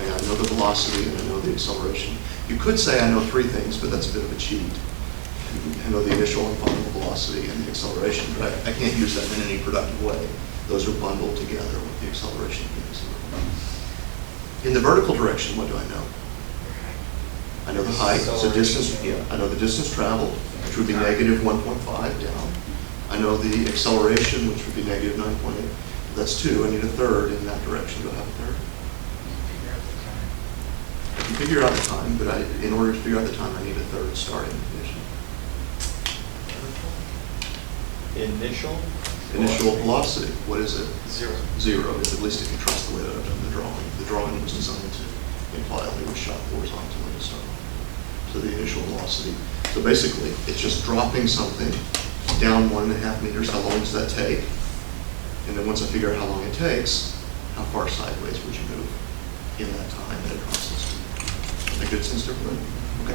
Okay, I know the velocity and I know the acceleration. You could say I know 3 things, but that's a bit of a cheat. I know the initial and final velocity and the acceleration, but I can't use that in any productive way. Those are bundled together with the acceleration. In the vertical direction, what do I know? I know the height, so distance, yeah, I know the distance traveled, which would be negative 1.5 down. I know the acceleration, which would be negative 9.8. That's 2. I need a third in that direction. Do I have a third? I can figure out the time, but in order to figure out the time, I need a third starting condition. Initial velocity, what is it? 0. 0, at least if you trust the way that I've done the drawing. The drawing was designed to imply that it was shot horizontally to start off. So the initial velocity. So basically, it's just dropping something down 1.5 meters. How long does that take? And then once I figure out how long it takes, how far sideways would you move in that time that it crosses? Make good sense to everybody? Okay.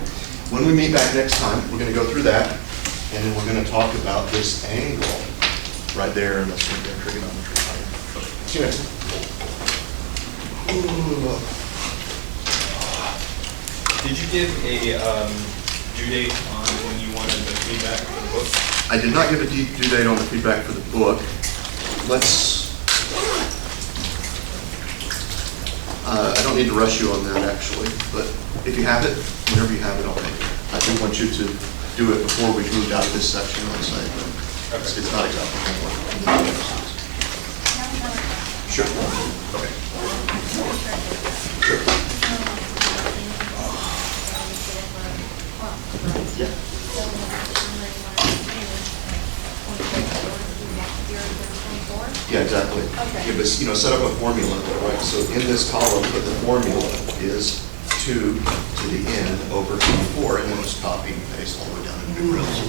When we meet back next time, we're going to go through that, and then we're going to talk about this angle right there, and that's going to be our trigonometry. See you next time. Did you give a due date on when you wanted the feedback for the book? I did not give a due date on the feedback for the book. I don't need to rush you on that actually, but if you have it, whenever you have it, I'll take it. I do want you to do it before we moved out of this section, let's say, but it's not exactly homework. Sure. Okay. Sure. Yeah. Yeah, exactly. Okay. Yeah, but set up a formula, right? So in this column, put the formula is 2 to the n over 24, and then just copy and paste all the way down into the grills.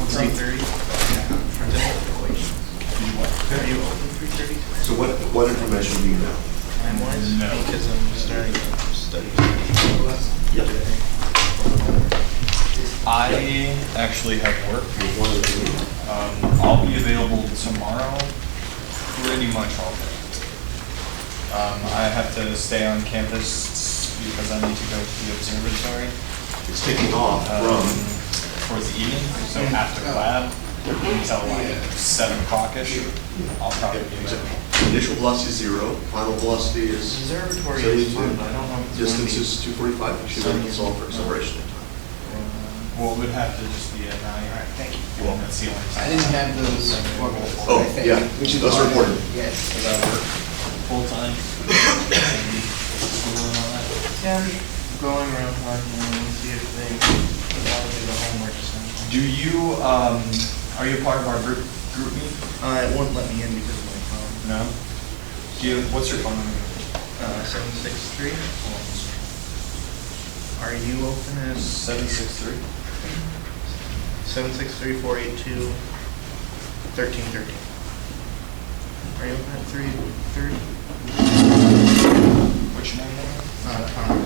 What's 3:30? Are you open 3:30? So what information do you know? Time-wise? No. Because I'm starting to study. Yeah. I actually have work. I'll be available tomorrow pretty much all day. I have to stay on campus because I need to go to the observatory It's taking off from, towards the evening, so after lab until like 7 o'clock-ish, I'll probably be available. initial velocity is 0, final velocity is Observatory 72. is fun, but I don't know if it's gonna Distance be. is 245, you should have to solve for acceleration in time. Well, it would have to just be at 9. Alright, thank you. Well, that's the only time. I didn't have those. Oh, yeah, those are important. Yes. Because I work full-time and school and all that. Yeah, I'm going around talking and see if they, I'll do the homework or something. Do you, are you a part of our group meet? It wouldn't let me in because of my phone. No? Do you, what's your phone number? 763. Are you open at 763? 763-482-1313? Are you open at 3:30? What's your name again? Connor.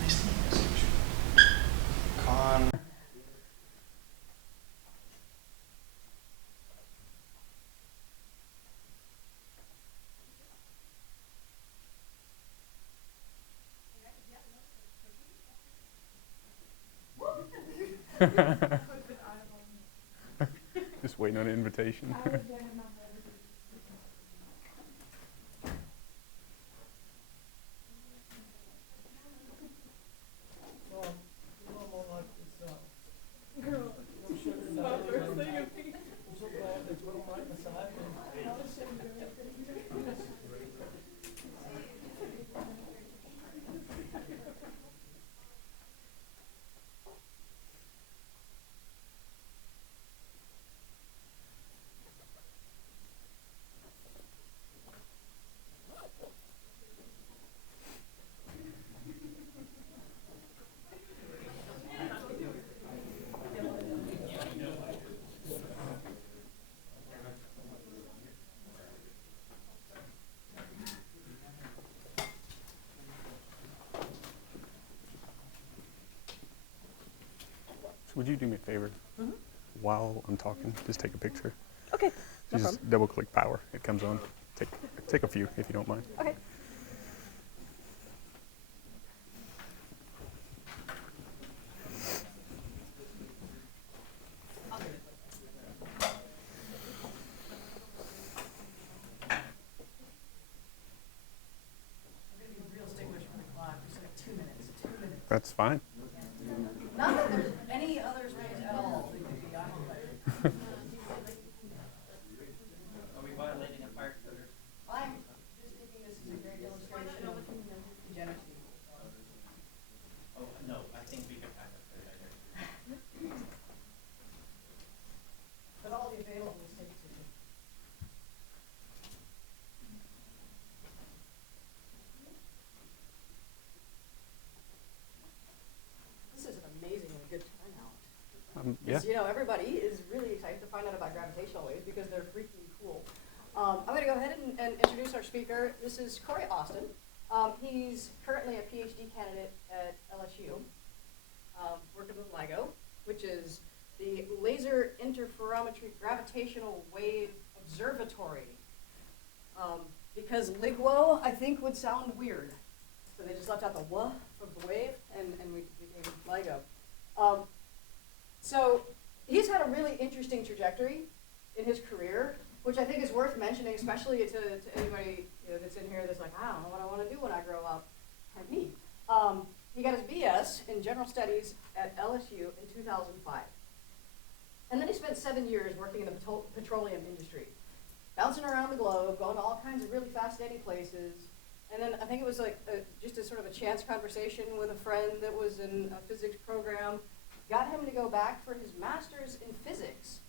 Nice to meet you. Con. Just waiting on an invitation. would you do me a favor? While I'm talking, just take a picture. Okay, no Just problem. double click power. It comes on. Take a few if you don't mind. Okay. Real sticklers for the clock, just like 2 minutes, 2 minutes. That's fine. Not that there's any others raised at all that could be occupied. Are we violating a fire code? I'm just thinking this is a great illustration of degeneracy. Oh, no, I think we can pack up there, I guess. But all the available states are. This is an amazingly good turnout. Yeah. You know, everybody is really excited to find out about gravitational waves because they're freaking cool. I'm going to go ahead and introduce our speaker. This is Corey Austin. He's currently a PhD candidate at LSU, working with LIGO, which is the Laser Interferometry Gravitational Wave Observatory. Because LIGWO, I think, would sound weird. So they just left out the "w" from the wave, and we gave it LIGO. So he's had a really interesting trajectory in his career, which I think is worth mentioning, especially to anybody that's in here that's like, I don't know what I want to do when I grow up, like me. He got his BS in General Studies at LSU in 2005. And then he spent 7 years working in the petroleum industry, bouncing around the globe, going to all kinds of really fascinating places. And then I think it was like just a sort of a chance conversation with a friend that was in a physics program, got him to go back for his master's in physics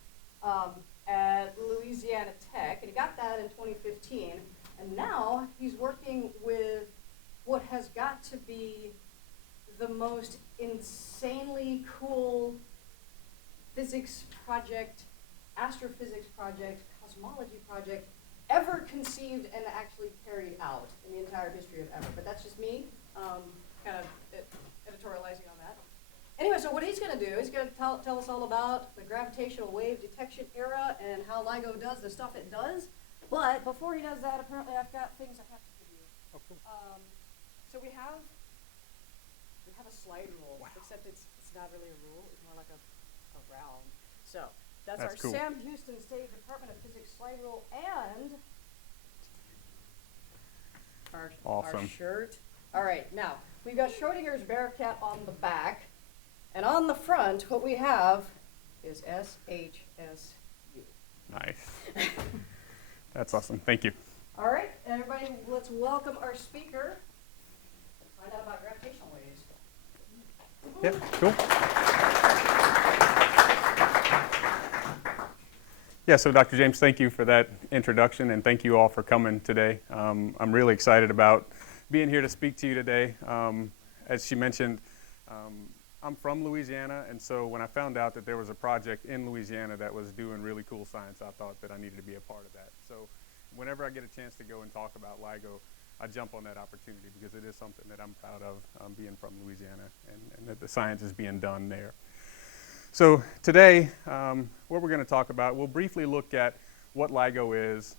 at Louisiana Tech, and he got that in 2015. And now he's working with what has got to be the most insanely cool physics project, astrophysics project, cosmology project ever conceived and actually carried out in the entire history of ever. But that's just me, kind of editorializing on that. Anyway, so what he's going to do, he's going to tell us all about the gravitational wave detection era and how LIGO does the stuff it does. But before he does that, apparently I've got things I have to give you. Oh, cool. So we have a slide rule, except it's not really a rule, it's more like a round. So that's our cool. Sam Houston State Department of Physics slide rule and our Awesome. shirt. All right, now we've got Schrodinger's Bearcat on the back, and on the front, what we have is SHSU. Nice. That's awesome. Thank you. All right, everybody, let's welcome our speaker. Find out about gravitational waves. Yeah, cool. Yeah, so Dr. James, thank you for that introduction, and thank you all for coming today. I'm really excited about being here to speak to you today. As she mentioned, I'm from Louisiana, and so when I found out that there was a project in Louisiana that was doing really cool science, I thought that I needed to be a part of that. So whenever I get a chance to go and talk about LIGO, I jump on that opportunity because it is something that I'm proud of, being from Louisiana, and that the science is being done there. So today, what we're going to talk about, we'll briefly look at what LIGO is,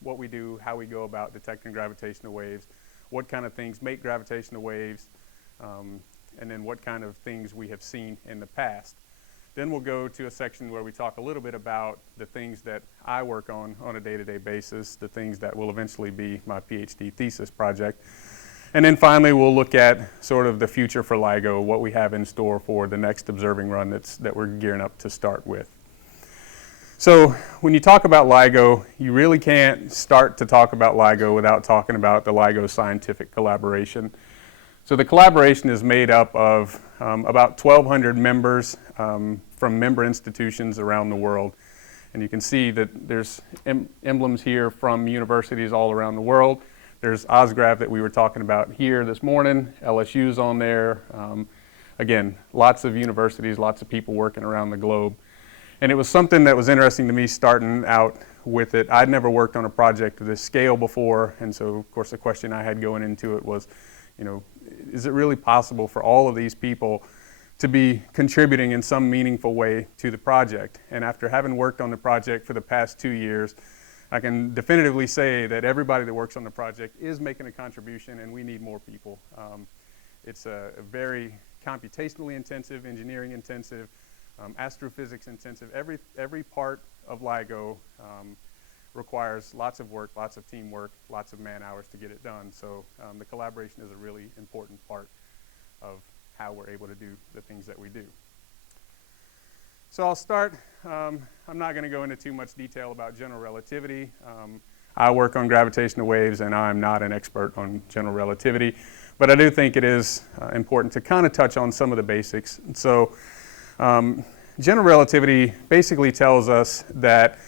what we do, how we go about detecting gravitational waves, what kind of things make gravitational waves, and then what kind of things we have seen in the past. Then we'll go to a section where we talk a little bit about the things that I work on a day-to-day basis, the things that will eventually be my PhD thesis project. And then finally, we'll look at sort of the future for LIGO, what we have in store for the next observing run that we're gearing up to start with. So when you talk about LIGO, you really can't start to talk about LIGO without talking about the LIGO scientific collaboration. So the collaboration is made up of about 1,200 members from member institutions around the world. And you can see that there's emblems here from universities all around the world. There's OSGRAV that we were talking about here this morning. LSU's on there. Again, lots of universities, lots of people working around the globe. And it was something that was interesting to me starting out with it. I'd never worked on a project of this scale before, and so of course the question I had going into it was, is it really possible for all of these people to be contributing in some meaningful way to the project. And after having worked on the project for the past 2 years, I can definitively say that everybody that works on the project is making a contribution, and we need more people. It's a very computationally intensive, engineering intensive, astrophysics intensive. Every part of LIGO requires lots of work, lots of teamwork, lots of man hours to get it done. So the collaboration is a really important part of how we're able to do the things that we do. So I'll start. I'm not going to go into too much detail about general relativity. I work on gravitational waves, and I'm not an expert on general relativity, but I do think it is important to kind of touch on some of the basics. So general relativity basically tells us that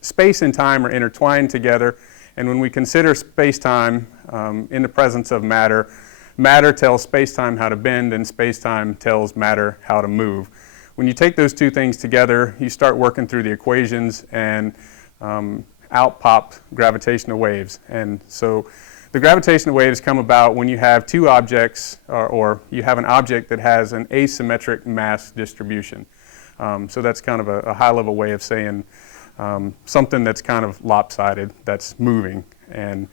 space and time are intertwined together, and when we consider space-time in the presence of matter, matter tells space-time how to bend, and space-time tells matter how to move. When you take those two things together, you start working through the equations, and out pop gravitational waves. And so the gravitational waves come about when you have two objects, or you have an object that has an asymmetric mass distribution. So that's kind of a high-level way of saying something that's kind of lopsided, that's moving. And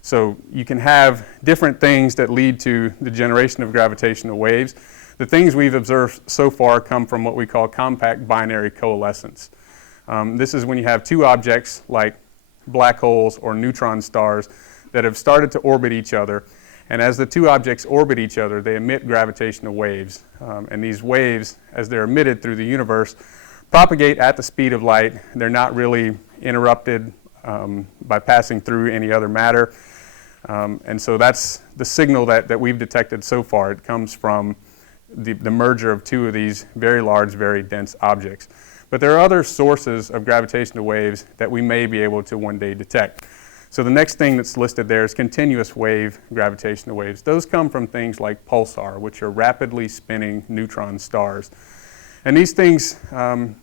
so you can have different things that lead to the generation of gravitational waves. The things we've observed so far come from what we call compact binary coalescence. This is when you have two objects like black holes or neutron stars that have started to orbit each other. And as the two objects orbit each other, they emit gravitational waves. And these waves, as they're emitted through the universe, propagate at the speed of light. They're not really interrupted by passing through any other matter. And so that's the signal that we've detected so far. It comes from the merger of two of these very large, very dense objects. But there are other sources of gravitational waves that we may be able to one day detect. So the next thing that's listed there is continuous wave gravitational waves. Those come from things like pulsar, which are rapidly spinning neutron stars. And these things,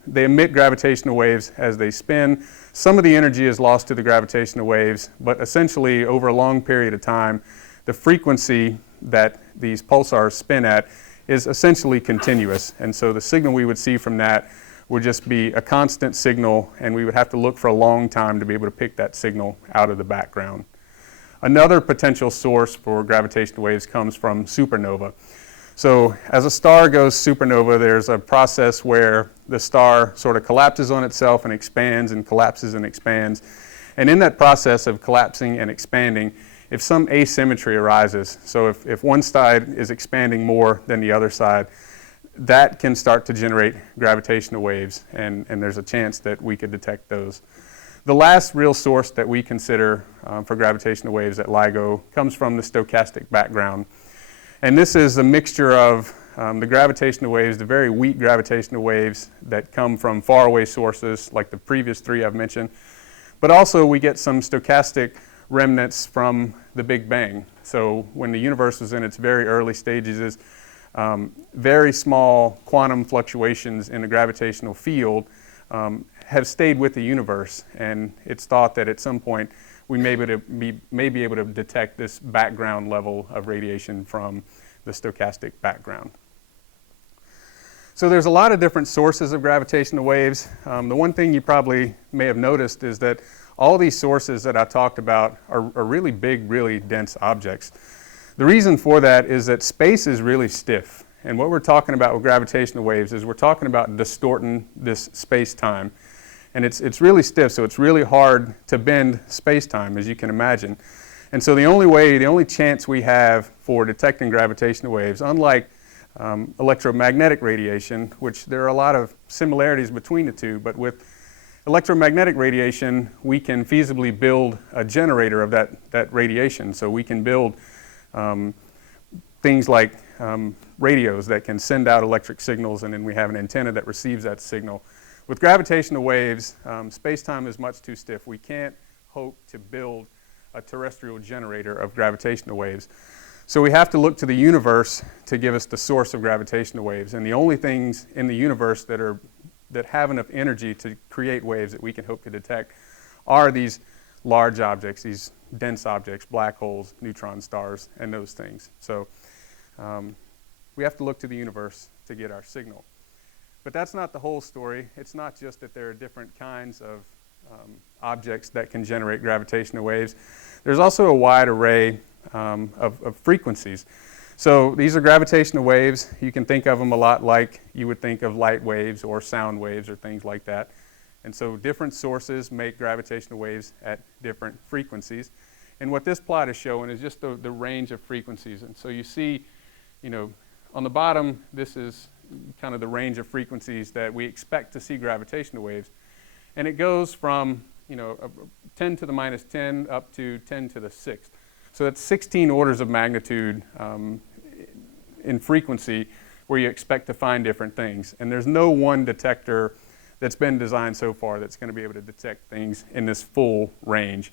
they emit gravitational waves as they spin. Some of the energy is lost to the gravitational waves, but essentially over a long period of time, the frequency that these pulsars spin at is essentially continuous. And so the signal we would see from that would just be a constant signal, and we would have to look for a long time to be able to pick that signal out of the background. Another potential source for gravitational waves comes from supernova. So as a star goes supernova, there's a process where the star sort of collapses on itself and expands and collapses and expands. And in that process of collapsing and expanding, if some asymmetry arises, so if one side is expanding more than the other side, that can start to generate gravitational waves, and there's a chance that we could detect those. The last real source that we consider for gravitational waves at LIGO comes from the stochastic background. And this is a mixture of the gravitational waves, the very weak gravitational waves that come from faraway sources like the previous three I've mentioned, but also we get some stochastic remnants from the Big Bang. So when the universe was in its very early stages, very small quantum fluctuations in the gravitational field have stayed with the universe, and it's thought that at some point we may be able to detect this background level of radiation from the stochastic background. So there's a lot of different sources of gravitational waves. The one thing you probably may have noticed is that all these sources that I talked about are really big, really dense objects. The reason for that is that space is really stiff. And what we're talking about with gravitational waves is we're talking about distorting this space-time. And it's really stiff, so it's really hard to bend space-time, as you can imagine. And so the only chance we have for detecting gravitational waves, unlike electromagnetic radiation, which there are a lot of similarities between the two, but with electromagnetic radiation, we can feasibly build a generator of that radiation. So we can build things like radios that can send out electric signals, and then we have an antenna that receives that signal. With gravitational waves, space-time is much too stiff. We can't hope to build a terrestrial generator of gravitational waves. So we have to look to the universe to give us the source of gravitational waves. And the only things in the universe that have enough energy to create waves that we can hope to detect are these large objects, these dense objects, black holes, neutron stars, and those things. So We have to look to the universe to get our signal. But that's not the whole story. It's not just that there are different kinds of objects that can generate gravitational waves. There's also a wide array of frequencies. So these are gravitational waves. You can think of them a lot like you would think of light waves or sound waves or things like that. And so different sources make gravitational waves at different frequencies. And what this plot is showing is just the range of frequencies. And so you see, on the bottom, this is kind of the range of frequencies that we expect to see gravitational waves. And it goes from 10 to the minus 10 up to 10 to the 6th. So that's 16 orders of magnitude in frequency where you expect to find different things. And there's no one detector that's been designed so far that's going to be able to detect things in this full range.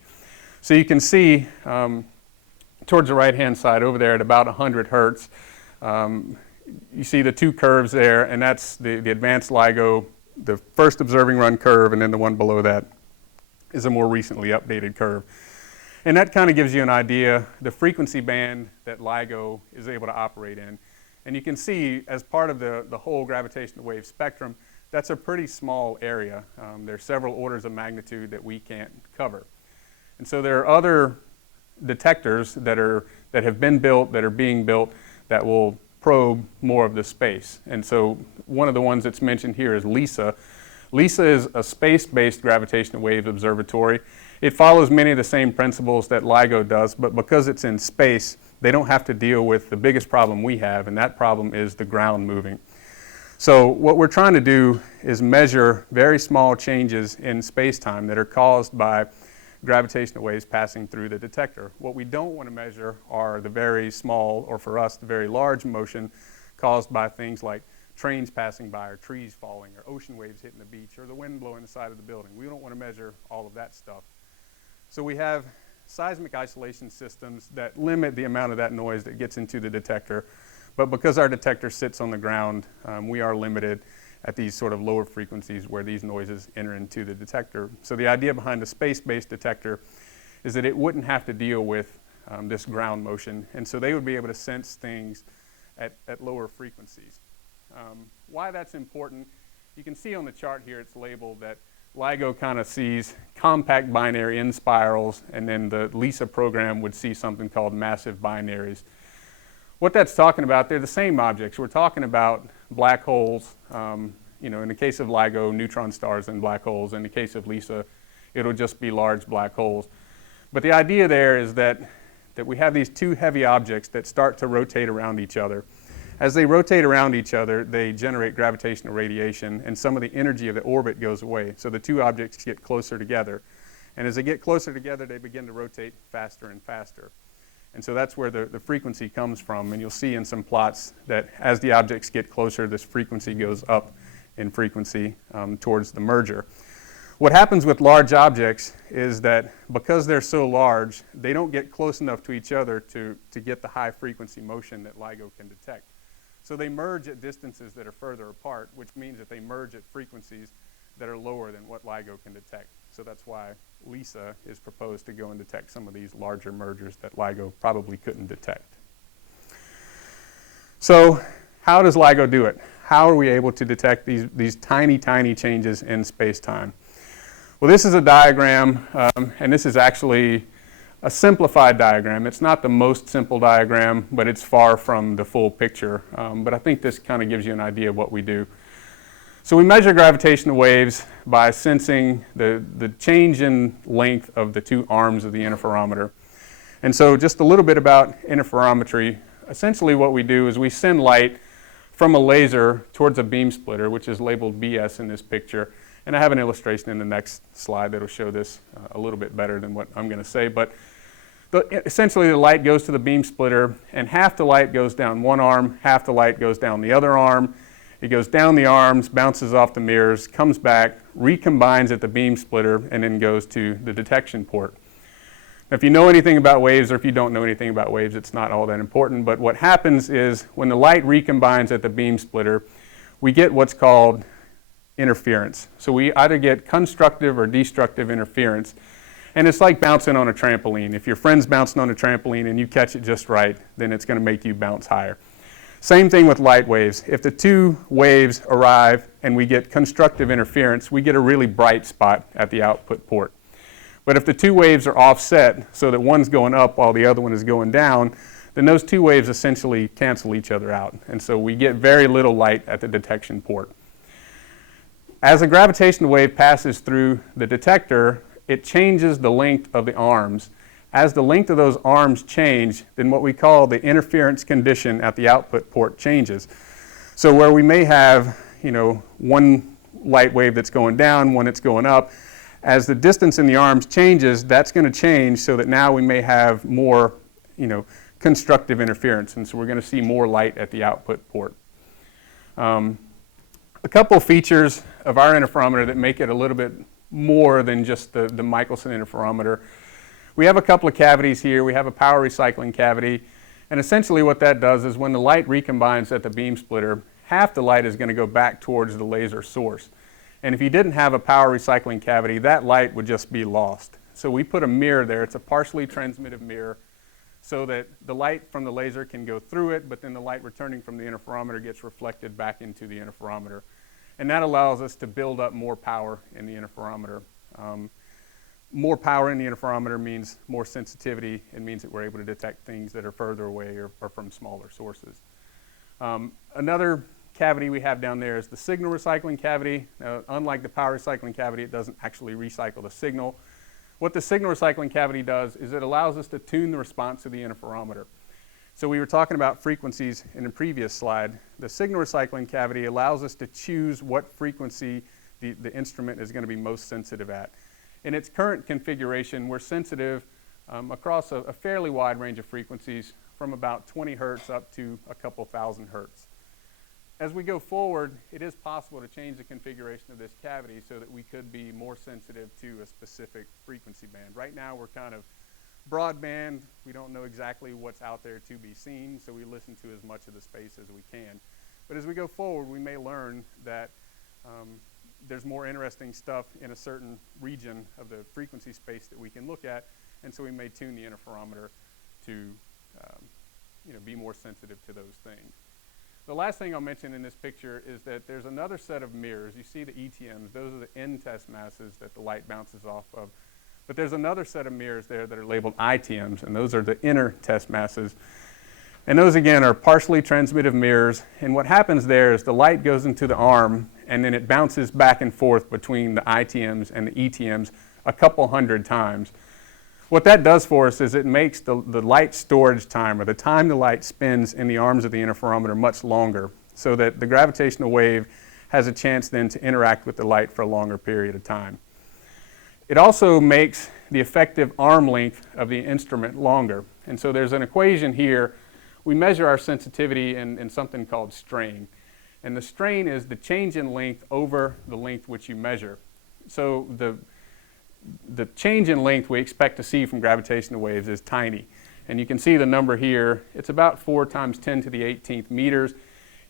So you can see towards the right-hand side over there at about 100 hertz, you see the two curves there, and that's the advanced LIGO, the first observing run curve, and then the one below that is a more recently updated curve. And that kind of gives you an idea, the frequency band that LIGO is able to operate in. And you can see, as part of the whole gravitational wave spectrum, that's a pretty small area. There's several orders of magnitude that we can't cover. And so there are other detectors that have been built, that are being built, that will probe more of the space. And so one of the ones that's mentioned here is LISA. LISA is a space-based gravitational wave observatory. It follows many of the same principles that LIGO does, but because it's in space, they don't have to deal with the biggest problem we have, and that problem is the ground moving. So what we're trying to do is measure very small changes in space-time that are caused by gravitational waves passing through the detector. What we don't want to measure are the very small, or for us, the very large motion caused by things like trains passing by or trees falling or ocean waves hitting the beach or the wind blowing the side of the building. We don't want to measure all of that stuff. So we have seismic isolation systems that limit the amount of that noise that gets into the detector. But because our detector sits on the ground, we are limited at these sort of lower frequencies where these noises enter into the detector. So the idea behind the space-based detector is that it wouldn't have to deal with this ground motion, and so they would be able to sense things at lower frequencies. Why that's important, you can see on the chart here it's labeled that LIGO kind of sees compact binary in spirals, and then the LISA program would see something called massive binaries. What that's talking about, they're the same objects. We're talking about black holes, in the case of LIGO, neutron stars and black holes. In the case of LISA, it'll just be large black holes. But the idea there is that we have these two heavy objects that start to rotate around each other. As they rotate around each other, they generate gravitational radiation, and some of the energy of the orbit goes away. So the two objects get closer together. And as they get closer together, they begin to rotate faster and faster. And so that's where the frequency comes from. And you'll see in some plots that as the objects get closer, this frequency goes up in frequency towards the merger. What happens with large objects is that because they're so large, they don't get close enough to each other to get the high frequency motion that LIGO can detect. So they merge at distances that are further apart, which means that they merge at frequencies that are lower than what LIGO can detect. So that's why LISA is proposed to go and detect some of these larger mergers that LIGO probably couldn't detect. So how does LIGO do it? How are we able to detect these tiny, tiny changes in space-time? Well, this is a diagram, and this is actually a simplified diagram. It's not the most simple diagram, but it's far from the full picture. But I think this kind of gives you an idea of what we do. So we measure gravitational waves by sensing the change in length of the two arms of the interferometer. And so just a little bit about interferometry. Essentially what we do is we send light from a laser towards a beam splitter, which is labeled BS in this picture. And I have an illustration in the next slide that will show this a little bit better than what I'm going to say. But essentially the light goes to the beam splitter, and half the light goes down one arm, half the light goes down the other arm. It goes down the arms, bounces off the mirrors, comes back, recombines at the beam splitter, and then goes to the detection port. Now, if you know anything about waves, or if you don't know anything about waves, it's not all that important. But what happens is when the light recombines at the beam splitter, we get what's called interference. So we either get constructive or destructive interference. And it's like bouncing on a trampoline. If your friend's bouncing on a trampoline and you catch it just right, then it's going to make you bounce higher. Same thing with light waves. If the two waves arrive and we get constructive interference, we get a really bright spot at the output port. But if the two waves are offset so that one's going up while the other one is going down, then those two waves essentially cancel each other out. And so we get very little light at the detection port. As a gravitational wave passes through the detector, it changes the length of the arms. As the length of those arms change, then what we call the interference condition at the output port changes. So where we may have, one light wave that's going down, one that's going up, as the distance in the arms changes, that's going to change so that now we may have more, constructive interference, and so we're going to see more light at the output port. A couple features of our interferometer that make it a little bit more than just the Michelson interferometer. We have a couple of cavities here. We have a power recycling cavity, and essentially what that does is when the light recombines at the beam splitter, half the light is going to go back towards the laser source. And if you didn't have a power recycling cavity, that light would just be lost. So we put a mirror there. It's a partially transmittive mirror so that the light from the laser can go through it, but then the light returning from the interferometer gets reflected back into the interferometer. And that allows us to build up more power in the interferometer. More power in the interferometer means more sensitivity. It means that we're able to detect things that are further away or from smaller sources. Another cavity we have down there is the signal recycling cavity. Unlike the power recycling cavity, it doesn't actually recycle the signal. What the signal recycling cavity does is it allows us to tune the response of the interferometer. So we were talking about frequencies in the previous slide. The signal recycling cavity allows us to choose what frequency the instrument is going to be most sensitive at. In its current configuration, we're sensitive across a fairly wide range of frequencies from about 20 hertz up to a couple thousand hertz. As we go forward, it is possible to change the configuration of this cavity so that we could be more sensitive to a specific frequency band. Right now, we're kind of broadband. We don't know exactly what's out there to be seen, so we listen to as much of the space as we can. But as we go forward, we may learn that there's more interesting stuff in a certain region of the frequency space that we can look at, and so we may tune the interferometer to be more sensitive to those things. The last thing I'll mention in this picture is that there's another set of mirrors. You see the ETMs. Those are the end test masses that the light bounces off of. But there's another set of mirrors there that are labeled ITMs, and those are the inner test masses. And those, again, are partially transmittive mirrors. And what happens there is the light goes into the arm, and then it bounces back and forth between the ITMs and the ETMs a couple hundred times. What that does for us is it makes the light storage time, or the time the light spends in the arms of the interferometer, much longer, so that the gravitational wave has a chance then to interact with the light for a longer period of time. It also makes the effective arm length of the instrument longer. And so there's an equation here. We measure our sensitivity in something called strain. And the strain is the change in length over the length which you measure. So the change in length we expect to see from gravitational waves is tiny. And you can see the number here. It's about 4 times 10 to the 18th meters.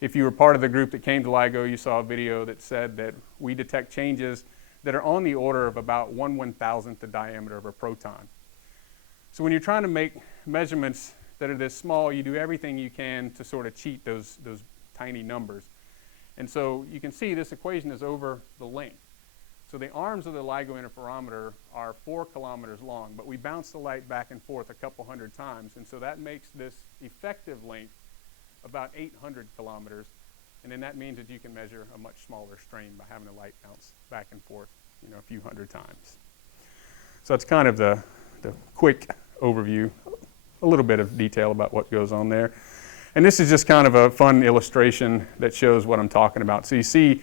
If you were part of the group that came to LIGO, you saw a video that said that we detect changes that are on the order of about 1/1000th the diameter of a proton. So when you're trying to make measurements that are this small, you do everything you can to sort of cheat those tiny numbers. And so you can see this equation is over the length. So the arms of the LIGO interferometer are 4 kilometers long, but we bounce the light back and forth a couple hundred times, and so that makes this effective length about 800 kilometers, and then that means that you can measure a much smaller strain by having the light bounce back and forth, a few hundred times. So that's kind of the quick overview, a little bit of detail about what goes on there. And this is just kind of a fun illustration that shows what I'm talking about. So you see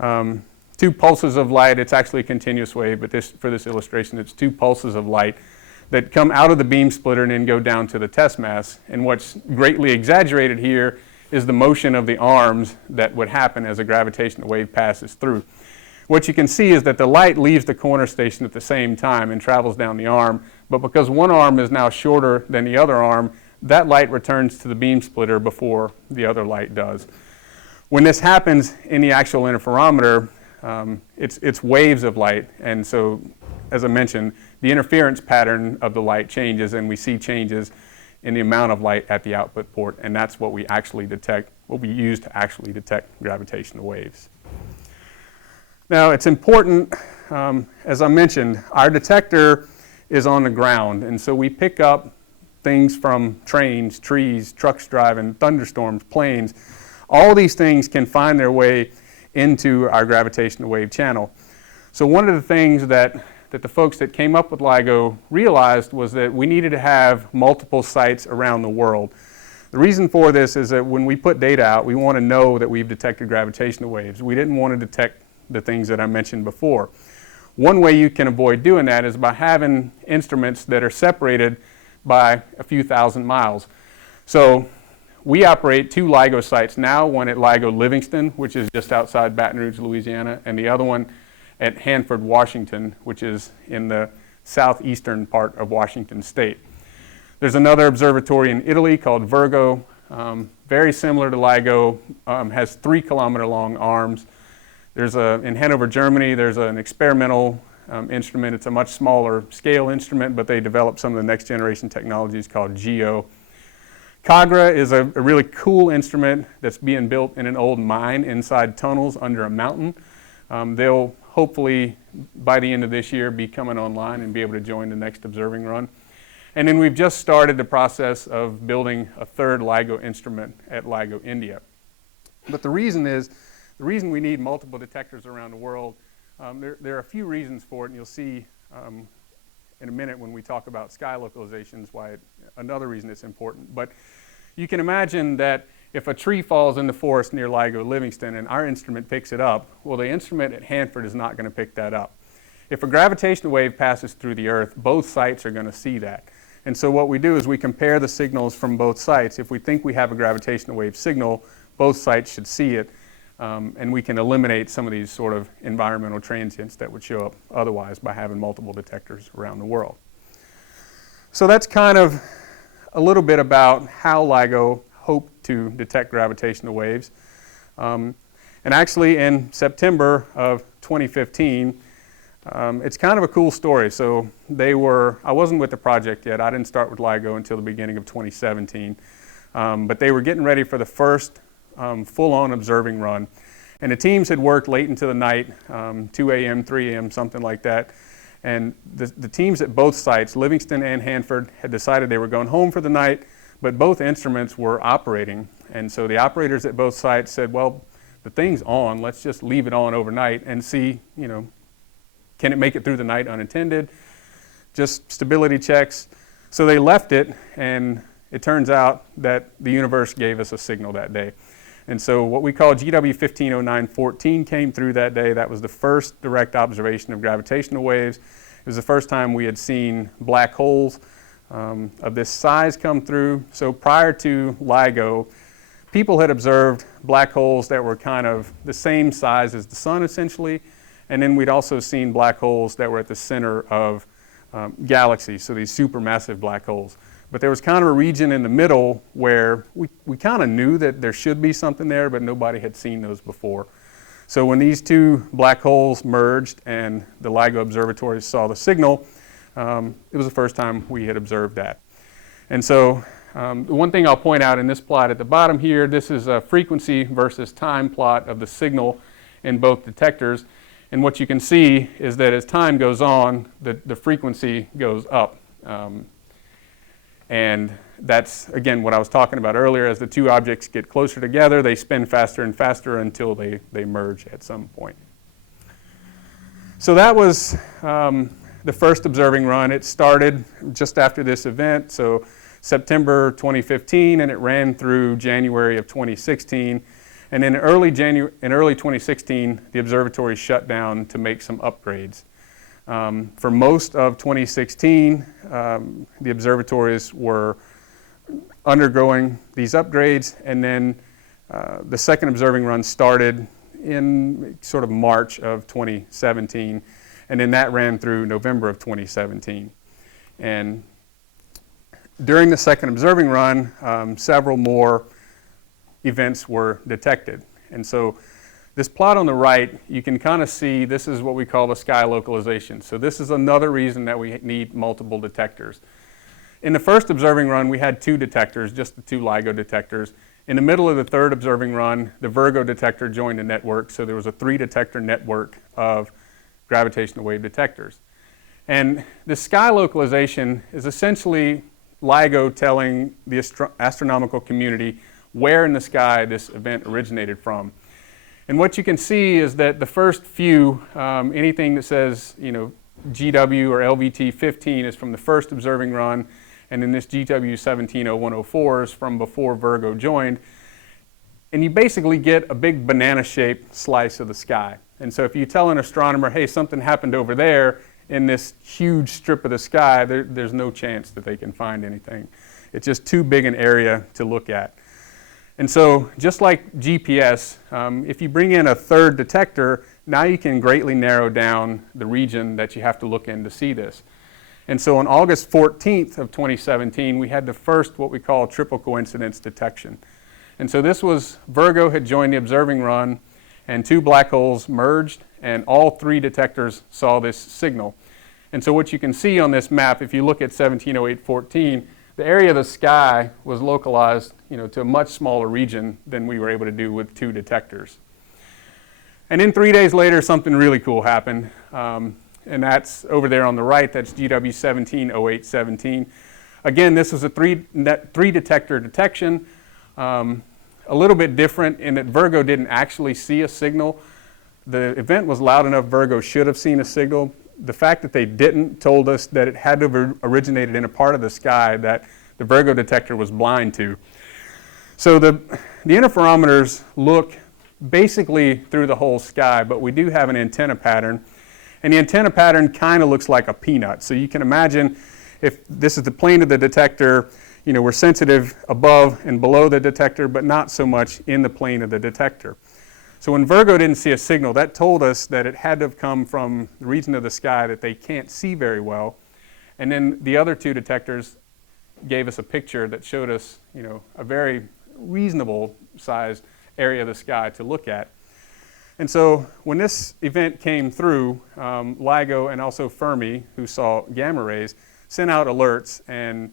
2 pulses of light. It's actually a continuous wave, but for this illustration, it's 2 pulses of light that come out of the beam splitter and then go down to the test mass. And what's greatly exaggerated here is the motion of the arms that would happen as a gravitational wave passes through. What you can see is that the light leaves the corner station at the same time and travels down the arm, but because one arm is now shorter than the other arm, that light returns to the beam splitter before the other light does. When this happens in the actual interferometer, it's waves of light, and so, as I mentioned, the interference pattern of the light changes, and we see changes in the amount of light at the output port, and that's what we actually detect, what we use to actually detect gravitational waves. Now, it's important, as I mentioned, our detector is on the ground, and so we pick up things from trains, trees, trucks driving, thunderstorms, planes. All these things can find their way into our gravitational wave channel. So one of the things that the folks that came up with LIGO realized was that we needed to have multiple sites around the world. The reason for this is that when we put data out, we want to know that we've detected gravitational waves. We didn't want to detect the things that I mentioned before. One way you can avoid doing that is by having instruments that are separated by a few thousand miles. So we operate 2 LIGO sites now, one at LIGO Livingston, which is just outside Baton Rouge, Louisiana, and the other one at Hanford, Washington, which is in the southeastern part of Washington state. There's another observatory in Italy called Virgo, very similar to LIGO, has 3-kilometer long arms. There's in Hanover, Germany, there's an experimental instrument. It's a much smaller scale instrument, but they developed some of the next generation technologies called GEO. CAGRA is a really cool instrument that's being built in an old mine inside tunnels under a mountain. They'll hopefully, by the end of this year, be coming online and be able to join the next observing run. And then we've just started the process of building a 3rd LIGO instrument at LIGO India. But the reason we need multiple detectors around the world, there are a few reasons for it, and you'll see in a minute when we talk about sky localizations why another reason it's important. But you can imagine that if a tree falls in the forest near LIGO Livingston and our instrument picks it up, well, the instrument at Hanford is not going to pick that up. If a gravitational wave passes through the Earth, both sites are going to see that. And so what we do is we compare the signals from both sites. If we think we have a gravitational wave signal, both sites should see it, and we can eliminate some of these sort of environmental transients that would show up otherwise by having multiple detectors around the world. So that's kind of a little bit about how LIGO hope to detect gravitational waves. And actually in September of 2015, it's kind of a cool story. So I wasn't with the project yet. I didn't start with LIGO until the beginning of 2017. But they were getting ready for the first full-on observing run. And the teams had worked late into the night, 2 a.m., 3 a.m., something like that. And the teams at both sites, Livingston and Hanford, had decided they were going home for the night, but both instruments were operating. And so the operators at both sites said, well, the thing's on, let's just leave it on overnight and see, can it make it through the night unattended? Just stability checks. So they left it, and it turns out that the universe gave us a signal that day. And so what we call GW 150914 came through that day. That was the first direct observation of gravitational waves. It was the first time we had seen black holes of this size come through. So prior to LIGO, people had observed black holes that were kind of the same size as the sun, essentially. And then we'd also seen black holes that were at the center of galaxies, so these supermassive black holes. But there was kind of a region in the middle where we kind of knew that there should be something there, but nobody had seen those before. So when these 2 black holes merged and the LIGO observatories saw the signal, it was the first time we had observed that. And so the one thing I'll point out in this plot at the bottom here, this is a frequency versus time plot of the signal in both detectors. And what you can see is that as time goes on, the frequency goes up. And that's, again, what I was talking about earlier. As the 2 objects get closer together, they spin faster and faster until they merge at some point. So that was the first observing run. It started just after this event, so September 2015, and it ran through January of 2016. And in early 2016, the observatory shut down to make some upgrades. For most of 2016, the observatories were undergoing these upgrades, and then the second observing run started in sort of March of 2017, and then that ran through November of 2017. And during the second observing run, several more events were detected. And so this plot on the right, you can kind of see this is what we call the sky localization. So this is another reason that we need multiple detectors. In the first observing run, we had 2 detectors, just the 2 LIGO detectors. In the middle of the third observing run, the Virgo detector joined the network, so there was a 3-detector network of gravitational wave detectors. And the sky localization is essentially LIGO telling the astronomical community where in the sky this event originated from. And what you can see is that the first few, anything that says, GW or LVT 15 is from the first observing run, and then this GW 170104 is from before Virgo joined. And you basically get a big banana-shaped slice of the sky. And so if you tell an astronomer, hey, something happened over there in this huge strip of the sky, there's no chance that they can find anything. It's just too big an area to look at. And so just like GPS, if you bring in a third detector, now you can greatly narrow down the region that you have to look in to see this. And so on August 14th of 2017, we had the first what we call triple coincidence detection. And so this was, Virgo had joined the observing run, and 2 black holes merged, and all 3 detectors saw this signal. And so what you can see on this map, if you look at 170814, the area of the sky was localized, to a much smaller region than we were able to do with 2 detectors. And then 3 days later, something really cool happened. And that's over there on the right, that's GW 170817. Again, this was a 3-detector detection. A little bit different in that Virgo didn't actually see a signal. The event was loud enough Virgo should have seen a signal. The fact that they didn't told us that it had to have originated in a part of the sky that the Virgo detector was blind to. So the interferometers look basically through the whole sky, but we do have an antenna pattern. And the antenna pattern kind of looks like a peanut. So you can imagine if this is the plane of the detector, we're sensitive above and below the detector, but not so much in the plane of the detector. So when Virgo didn't see a signal, that told us that it had to have come from the region of the sky that they can't see very well. And then the other 2 detectors gave us a picture that showed us, a very reasonable sized area of the sky to look at. And so when this event came through, LIGO and also Fermi, who saw gamma rays, sent out alerts, and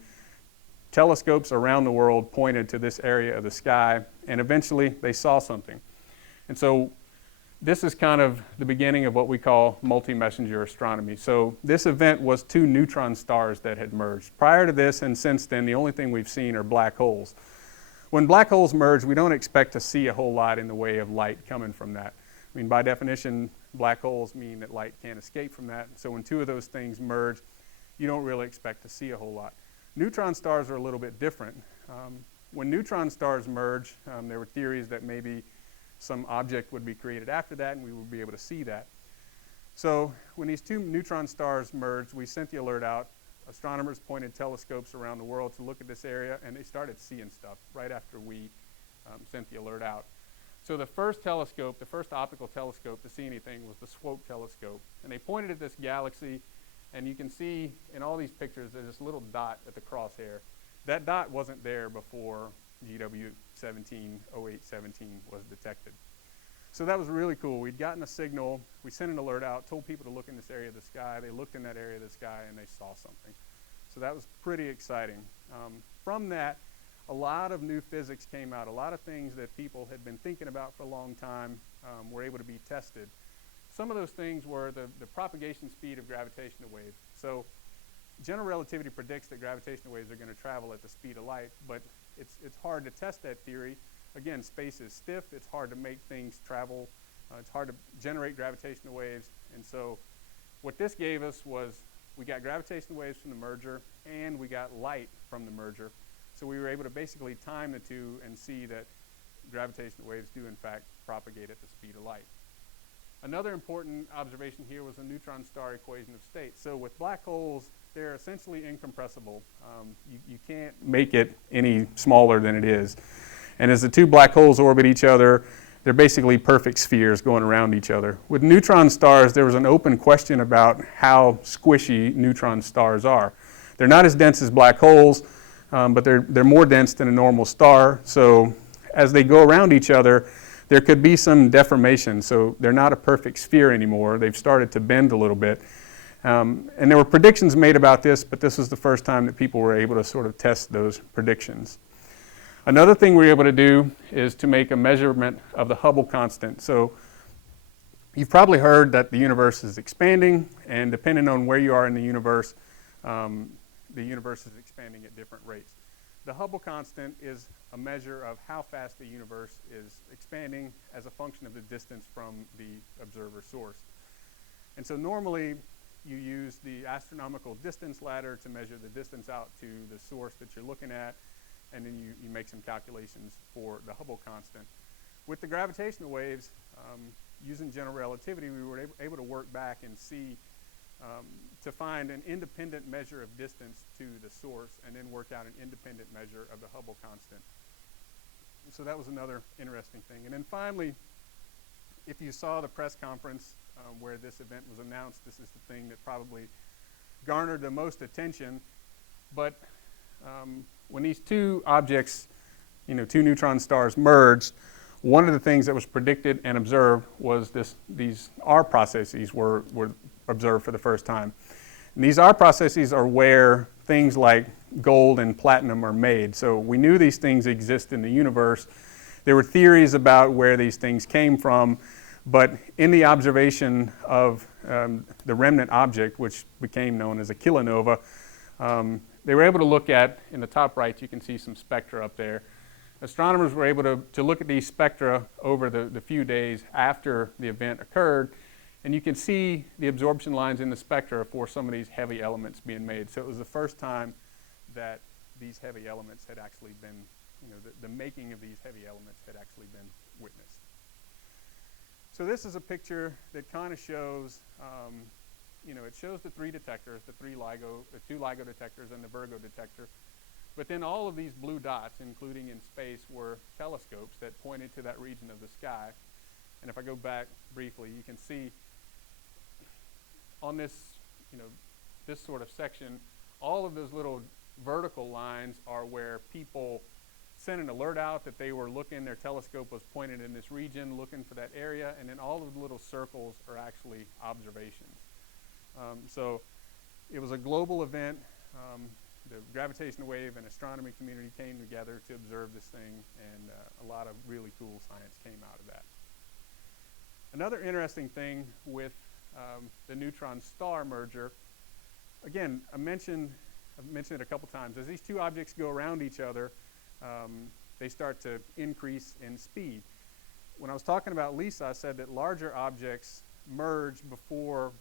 telescopes around the world pointed to this area of the sky, and eventually they saw something. And so this is kind of the beginning of what we call multi-messenger astronomy. So this event was 2 neutron stars that had merged. Prior to this and since then, the only thing we've seen are black holes. When black holes merge, we don't expect to see a whole lot in the way of light coming from that. I mean, by definition, black holes mean that light can't escape from that. So when 2 of those things merge, you don't really expect to see a whole lot. Neutron stars are a little bit different. When neutron stars merge, there were theories that maybe some object would be created after that and we would be able to see that. So when these 2 neutron stars merged, we sent the alert out. Astronomers pointed telescopes around the world to look at this area, and they started seeing stuff right after we sent the alert out. So the first telescope, the first optical telescope to see anything was the Swope telescope. And they pointed at this galaxy, and you can see in all these pictures there's this little dot at the crosshair. That dot wasn't there before GW 170817 was detected. So that was really cool. We'd gotten a signal, we sent an alert out, told people to look in this area of the sky. They looked in that area of the sky and they saw something. So that was pretty exciting. From that, a lot of new physics came out. A lot of things that people had been thinking about for a long time were able to be tested. Some of those things were the propagation speed of gravitational waves. So general relativity predicts that gravitational waves are going to travel at the speed of light, but it's hard to test that theory. Again, space is stiff. It's hard to make things travel. It's hard to generate gravitational waves. And so what this gave us was we got gravitational waves from the merger, and we got light from the merger. So we were able to basically time the 2 and see that gravitational waves do, in fact, propagate at the speed of light. Another important observation here was the neutron star equation of state. So with black holes, they're essentially incompressible. You can't make it any smaller than it is. And as the 2 black holes orbit each other, they're basically perfect spheres going around each other. With neutron stars, there was an open question about how squishy neutron stars are. They're not as dense as black holes, but they're more dense than a normal star. So as they go around each other, there could be some deformation. So they're not a perfect sphere anymore. They've started to bend a little bit. And there were predictions made about this, but this was the first time that people were able to sort of test those predictions. Another thing we were able to do is to make a measurement of the Hubble constant. So you've probably heard that the universe is expanding, and depending on where you are in the universe is expanding at different rates. The Hubble constant is a measure of how fast the universe is expanding as a function of the distance from the observer source. And so normally you use the astronomical distance ladder to measure the distance out to the source that you're looking at, and then you make some calculations for the Hubble constant. With the gravitational waves, using general relativity, we were able to work back and see to find an independent measure of distance to the source, and then work out an independent measure of the Hubble constant. So that was another interesting thing. And then finally, if you saw the press conference where this event was announced, this is the thing that probably garnered the most attention. But when these two objects, two neutron stars merged, one of the things that was predicted and observed was these R processes were observed for the first time. And these R processes are where things like gold and platinum are made. So we knew these things exist in the universe. There were theories about where these things came from, but in the observation of the remnant object, which became known as a kilonova, they were able to look at, in the top right, you can see some spectra up there. Astronomers were able to look at these spectra over the few days after the event occurred, and you can see the absorption lines in the spectra for some of these heavy elements being made. So it was the first time that these heavy elements had actually been, the making of these heavy elements had actually been witnessed. So this is a picture that kind of shows, it shows the three detectors, the two LIGO detectors and the Virgo detector. But then all of these blue dots, including in space, were telescopes that pointed to that region of the sky. And if I go back briefly, you can see on this, this sort of section, all of those little vertical lines are where people sent an alert out that they were looking, their telescope was pointed in this region, looking for that area, and then all of the little circles are actually observations. So it was a global event. The gravitational wave and astronomy community came together to observe this thing, and a lot of really cool science came out of that. Another interesting thing with the neutron-star merger, again, I've mentioned it a couple times. As these two objects go around each other, they start to increase in speed. When I was talking about LISA, I said that larger objects merge before,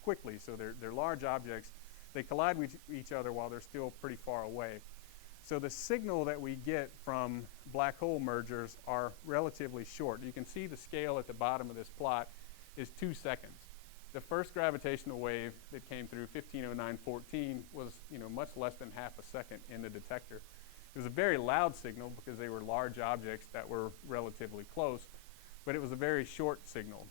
quickly. So they're large objects. They collide with each other while they're still pretty far away. So the signal that we get from black hole mergers are relatively short. You can see the scale at the bottom of this plot is 2 seconds. The first gravitational wave that came through, 150914, was much less than half a second in the detector. It was a very loud signal because they were large objects that were relatively close, but it was a very short signal.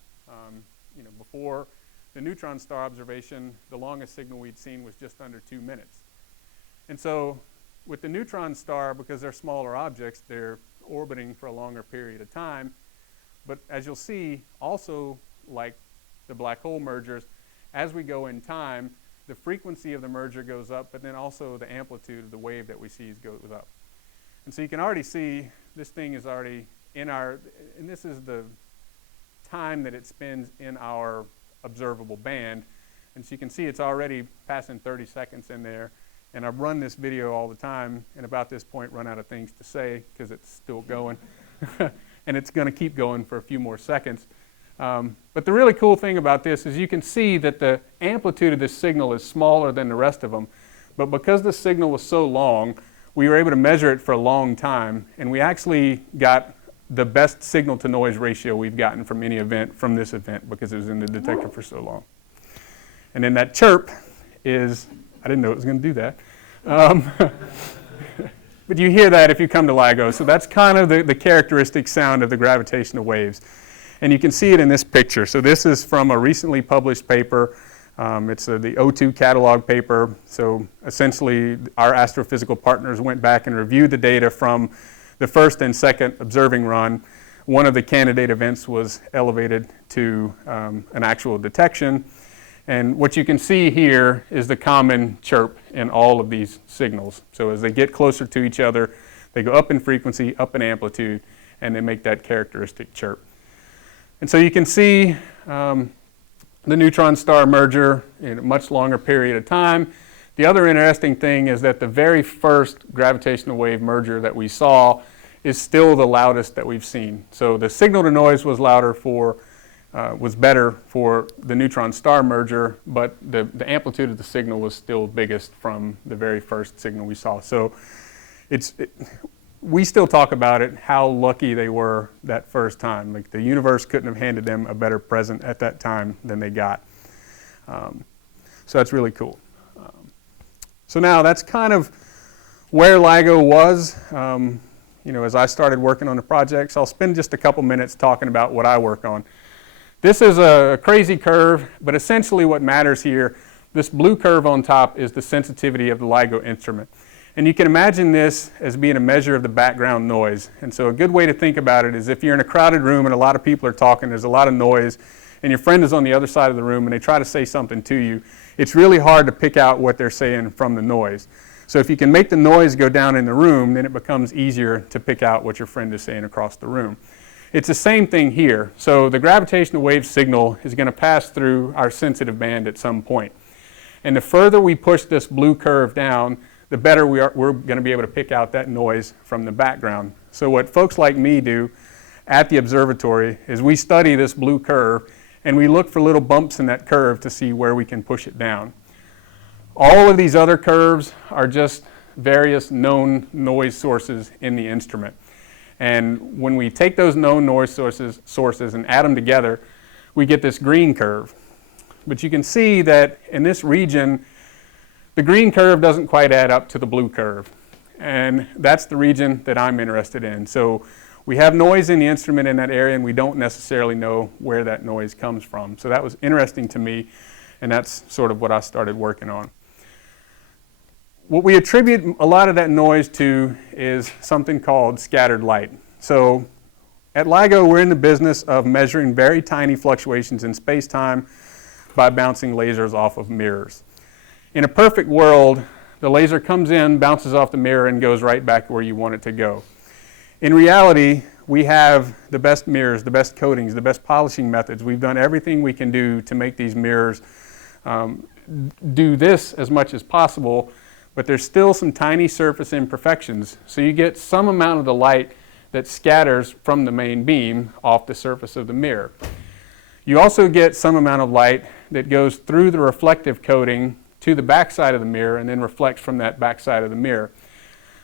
Before the neutron star observation, the longest signal we'd seen was just under 2 minutes. And so with the neutron star, because they're smaller objects, they're orbiting for a longer period of time. But as you'll see, also like the black hole mergers, as we go in time, the frequency of the merger goes up, but then also the amplitude of the wave that we see goes up. And so you can already see this thing is already in and this is the time that it spends in our observable band. And so you can see it's already passing 30 seconds in there. And I've run this video all the time, and about this point run out of things to say because it's still going. And it's going to keep going for a few more seconds. But the really cool thing about this is you can see that the amplitude of this signal is smaller than the rest of them. But because the signal was so long, we were able to measure it for a long time. And we actually got the best signal-to-noise ratio we've gotten from any event from this event because it was in the detector for so long. And then that chirp is, I didn't know it was going to do that. But you hear that if you come to LIGO. So that's kind of the characteristic sound of the gravitational waves. And you can see it in this picture. So this is from a recently published paper. It's the O2 catalog paper. So essentially, our astrophysical partners went back and reviewed the data from the first and second observing run. One of the candidate events was elevated to an actual detection. And what you can see here is the common chirp in all of these signals. So as they get closer to each other, they go up in frequency, up in amplitude, and they make that characteristic chirp. And so you can see the neutron-star merger in a much longer period of time. The other interesting thing is that the very first gravitational wave merger that we saw is still the loudest that we've seen. So the signal to noise was was better for the neutron-star merger, but the amplitude of the signal was still biggest from the very first signal we saw. So we still talk about it, how lucky they were that first time. Like the universe couldn't have handed them a better present at that time than they got. So that's really cool. So now that's kind of where LIGO was, as I started working on the project. So I'll spend just a couple minutes talking about what I work on. This is a crazy curve, but essentially what matters here, this blue curve on top is the sensitivity of the LIGO instrument. And you can imagine this as being a measure of the background noise. And so a good way to think about it is if you're in a crowded room and a lot of people are talking, there's a lot of noise, and your friend is on the other side of the room and they try to say something to you, it's really hard to pick out what they're saying from the noise. So if you can make the noise go down in the room, then it becomes easier to pick out what your friend is saying across the room. It's the same thing here. So the gravitational wave signal is going to pass through our sensitive band at some point. And the further we push this blue curve down, the better we're going to be able to pick out that noise from the background. So what folks like me do at the observatory is we study this blue curve and we look for little bumps in that curve to see where we can push it down. All of these other curves are just various known noise sources in the instrument. And when we take those known noise sources and add them together, we get this green curve. But you can see that in this region, the green curve doesn't quite add up to the blue curve. And that's the region that I'm interested in. So we have noise in the instrument in that area, and we don't necessarily know where that noise comes from. So that was interesting to me, and that's sort of what I started working on. What we attribute a lot of that noise to is something called scattered light. So at LIGO, we're in the business of measuring very tiny fluctuations in space-time by bouncing lasers off of mirrors. In a perfect world, the laser comes in, bounces off the mirror, and goes right back where you want it to go. In reality, we have the best mirrors, the best coatings, the best polishing methods. We've done everything we can do to make these mirrors do this as much as possible, but there's still some tiny surface imperfections. So you get some amount of the light that scatters from the main beam off the surface of the mirror. You also get some amount of light that goes through the reflective coating to the backside of the mirror and then reflects from that backside of the mirror.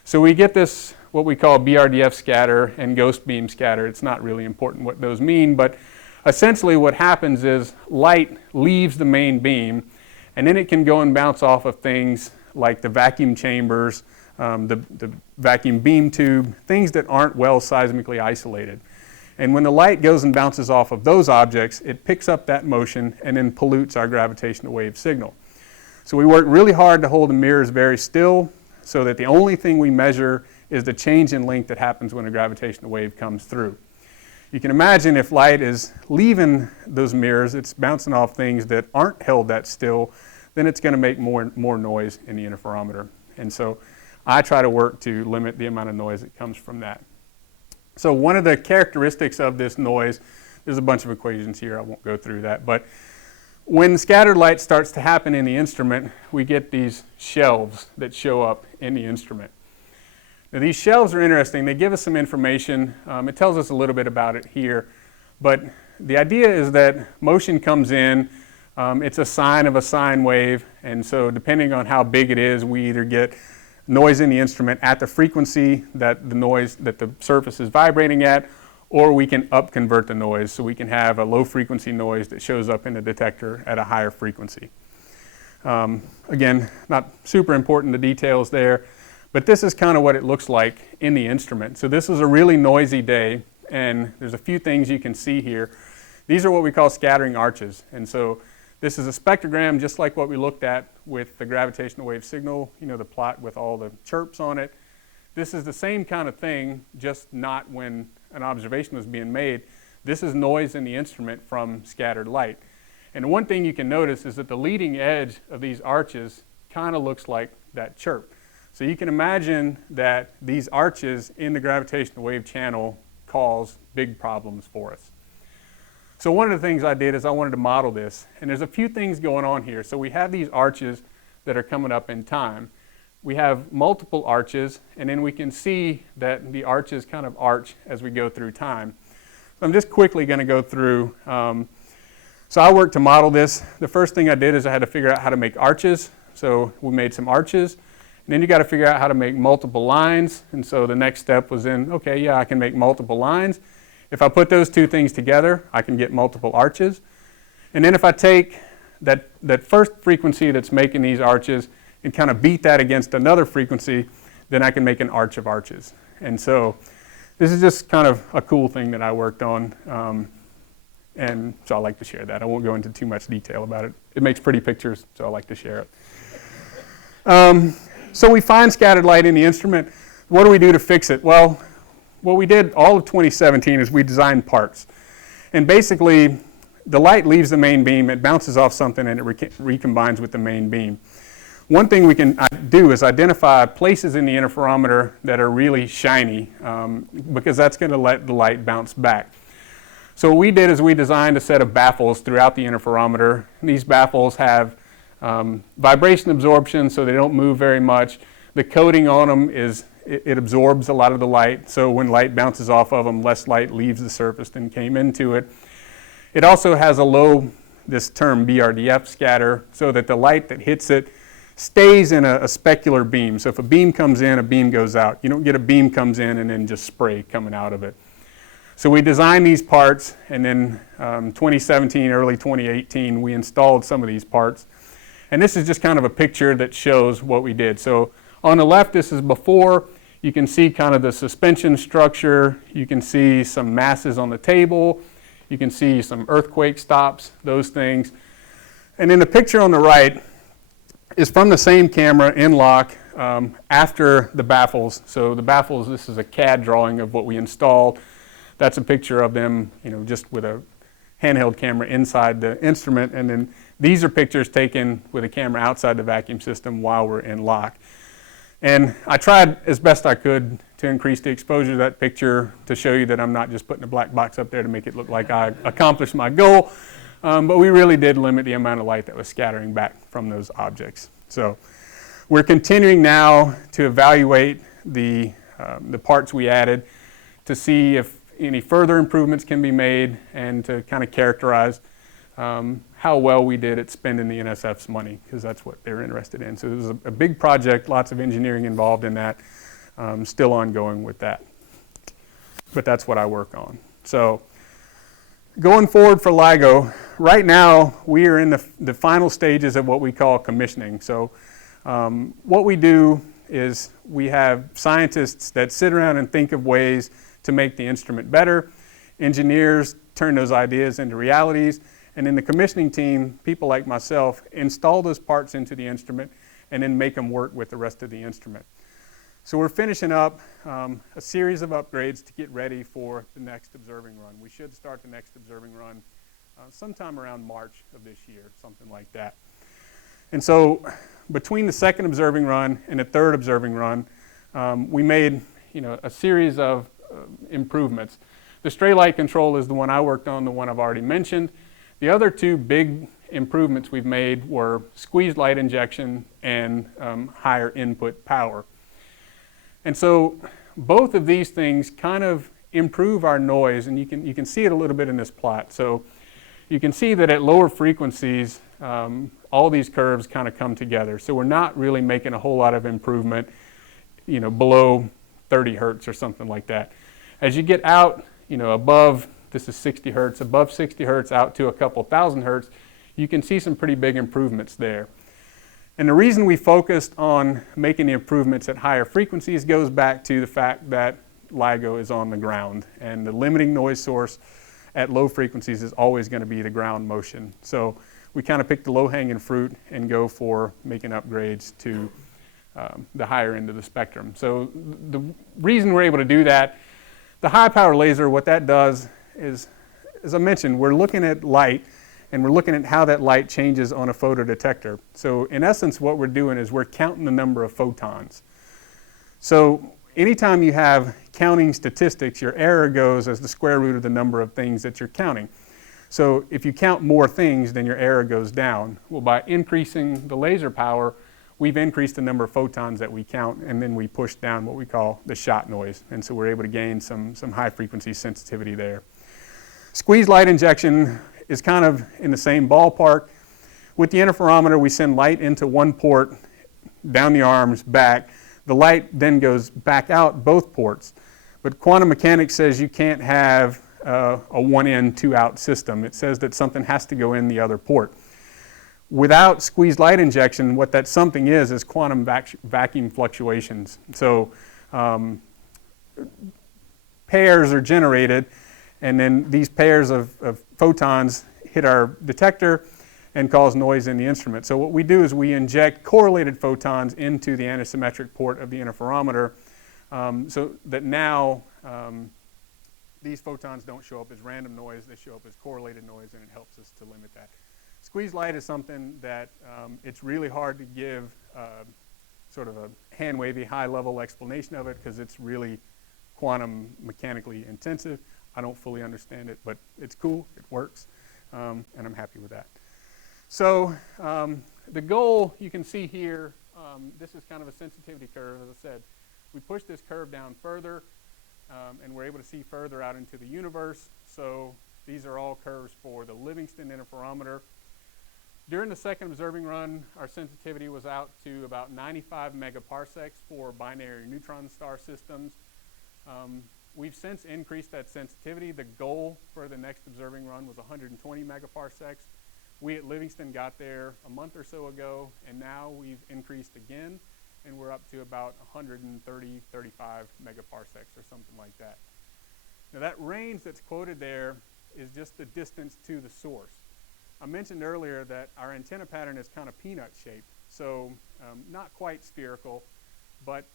So we get this, what we call BRDF scatter and ghost beam scatter. It's not really important what those mean, but essentially what happens is light leaves the main beam, and then it can go and bounce off of things like the vacuum chambers, the vacuum beam tube, things that aren't well seismically isolated. And when the light goes and bounces off of those objects, it picks up that motion and then pollutes our gravitational wave signal. So we work really hard to hold the mirrors very still so that the only thing we measure is the change in length that happens when a gravitational wave comes through. You can imagine if light is leaving those mirrors, it's bouncing off things that aren't held that still, then it's going to make more noise in the interferometer. And so I try to work to limit the amount of noise that comes from that. So one of the characteristics of this noise, there's a bunch of equations here, I won't go through that, but when scattered light starts to happen in the instrument, we get these shelves that show up in the instrument. Now these shelves are interesting. They give us some information. It tells us a little bit about it here, but the idea is that motion comes in. It's a sine of a sine wave, and so depending on how big it is, we either get noise in the instrument at the frequency that the surface is vibrating at, or we can up-convert the noise, so we can have a low-frequency noise that shows up in the detector at a higher frequency. Again, not super important, the details there, but this is kind of what it looks like in the instrument. So this is a really noisy day, and there's a few things you can see here. These are what we call scattering arches, and so this is a spectrogram just like what we looked at with the gravitational wave signal, the plot with all the chirps on it. This is the same kind of thing, just not when an observation was being made. This is noise in the instrument from scattered light. And one thing you can notice is that the leading edge of these arches kind of looks like that chirp. So you can imagine that these arches in the gravitational wave channel cause big problems for us. So one of the things I did is I wanted to model this, and there's a few things going on here. So we have these arches that are coming up in time. We have multiple arches, and then we can see that the arches kind of arch as we go through time. So I'm just quickly going to go through. So I worked to model this. The first thing I did is I had to figure out how to make arches. So we made some arches. And then you got to figure out how to make multiple lines. And so the next step was in, okay, yeah, I can make multiple lines. If I put those two things together, I can get multiple arches. And then if I take that first frequency that's making these arches and kind of beat that against another frequency, then I can make an arch of arches. And so this is just kind of a cool thing that I worked on. And so I like to share that. I won't go into too much detail about it. It makes pretty pictures, so I like to share it. So we find scattered light in the instrument. What do we do to fix it? Well, what we did all of 2017 is we designed parts. And basically, the light leaves the main beam, it bounces off something, and it recombines with the main beam. One thing we can do is identify places in the interferometer that are really shiny, because that's going to let the light bounce back. So what we did is we designed a set of baffles throughout the interferometer. These baffles have vibration absorption, so they don't move very much. The coating on them it absorbs a lot of the light, so when light bounces off of them, less light leaves the surface than came into it. It also has a low, this term BRDF scatter, so that the light that hits it stays in a specular beam. So if a beam comes in, a beam goes out. You don't get a beam comes in and then just spray coming out of it. So we designed these parts, and then 2017, early 2018, we installed some of these parts. And this is just kind of a picture that shows what we did. So on the left, this is before. You can see kind of the suspension structure. You can see some masses on the table. You can see some earthquake stops, those things. And then the picture on the right is from the same camera in lock after the baffles. So the baffles, this is a CAD drawing of what we installed. That's a picture of them, just with a handheld camera inside the instrument. And then these are pictures taken with a camera outside the vacuum system while we're in lock. And I tried as best I could to increase the exposure of that picture to show you that I'm not just putting a black box up there to make it look like I accomplished my goal. But we really did limit the amount of light that was scattering back from those objects. So we're continuing now to evaluate the parts we added to see if any further improvements can be made and to kind of characterize how well we did at spending the NSF's money, because that's what they're interested in. So it was a big project, lots of engineering involved in that, still ongoing with that. But that's what I work on. So going forward for LIGO, right now we are in the final stages of what we call commissioning. So what we do is we have scientists that sit around and think of ways to make the instrument better. Engineers turn those ideas into realities. And in the commissioning team, people like myself install those parts into the instrument and then make them work with the rest of the instrument. So we're finishing up a series of upgrades to get ready for the next observing run. We should start the next observing run sometime around March of this year, something like that. And so between the second observing run and the third observing run, we made a series of improvements. The stray light control is the one I worked on, the one I've already mentioned. The other two big improvements we've made were squeezed light injection and higher input power. And so both of these things kind of improve our noise, and you can see it a little bit in this plot. So you can see that at lower frequencies, all these curves kind of come together. So we're not really making a whole lot of improvement, below 30 hertz or something like that. As you get out, above, this is 60 hertz, above 60 hertz out to a couple thousand hertz, you can see some pretty big improvements there. And the reason we focused on making the improvements at higher frequencies goes back to the fact that LIGO is on the ground, and the limiting noise source at low frequencies is always going to be the ground motion. So we kind of pick the low-hanging fruit and go for making upgrades to the higher end of the spectrum. So the reason we're able to do that, the high power laser, what that does is, as I mentioned, we're looking at light, and we're looking at how that light changes on a photodetector. So in essence, what we're doing is we're counting the number of photons. So anytime you have counting statistics, your error goes as the square root of the number of things that you're counting. So if you count more things, then your error goes down. Well, by increasing the laser power, we've increased the number of photons that we count, and then we push down what we call the shot noise. And so we're able to gain some high frequency sensitivity there. Squeeze light injection is kind of in the same ballpark. With the interferometer, we send light into one port, down the arms, back. The light then goes back out both ports. But quantum mechanics says you can't have a one in, two out system. It says that something has to go in the other port. Without squeezed light injection, what that something is quantum vacuum fluctuations. So pairs are generated, and then these pairs of photons hit our detector and cause noise in the instrument. So what we do is we inject correlated photons into the antisymmetric port of the interferometer, so that now these photons don't show up as random noise, they show up as correlated noise, and it helps us to limit that. Squeeze light is something that it's really hard to give sort of a hand-wavy, high-level explanation of it because it's really quantum mechanically intensive. I don't fully understand it, but it's cool, it works, and I'm happy with that. So the goal you can see here, this is kind of a sensitivity curve, as I said. We push this curve down further, and we're able to see further out into the universe. So these are all curves for the Livingston interferometer. During the second observing run, our sensitivity was out to about 95 megaparsecs for binary neutron star systems. We've since increased that sensitivity. The goal for the next observing run was 120 megaparsecs. We at Livingston got there a month or so ago, and now we've increased again, and we're up to about 130, 35 megaparsecs or something like that. Now that range that's quoted there is just the distance to the source. I mentioned earlier that our antenna pattern is kind of peanut shaped, so not quite spherical, but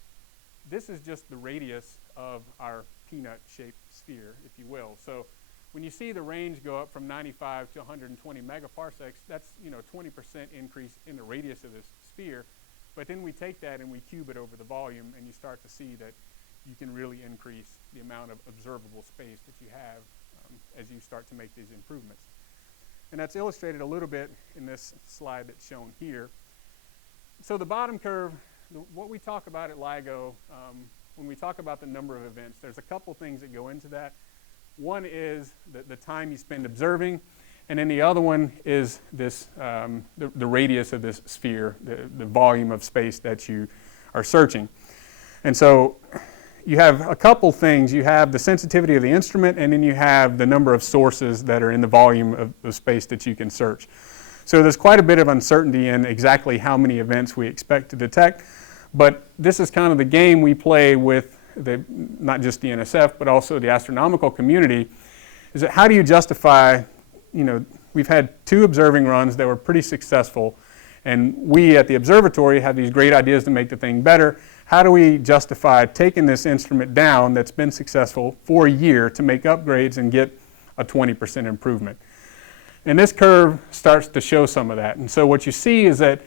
this is just the radius of our peanut shaped sphere, if you will. So when you see the range go up from 95 to 120 megaparsecs, that's 20% increase in the radius of this sphere. But then we take that and we cube it over the volume, and you start to see that you can really increase the amount of observable space that you have as you start to make these improvements. And that's illustrated a little bit in this slide that's shown here. So the bottom curve, what we talk about at LIGO, when we talk about the number of events, there's a couple things that go into that. One is the time you spend observing, and then the other one is this, the radius of this sphere, the volume of space that you are searching. And so you have a couple things. You have the sensitivity of the instrument, and then you have the number of sources that are in the volume of space that you can search. So there's quite a bit of uncertainty in exactly how many events we expect to detect, but this is kind of the game we play with not just the NSF, but also the astronomical community, is that how do you justify, we've had 2 observing runs that were pretty successful, and we at the observatory have these great ideas to make the thing better. How do we justify taking this instrument down that's been successful for a year to make upgrades and get a 20% improvement? And this curve starts to show some of that. And so what you see is that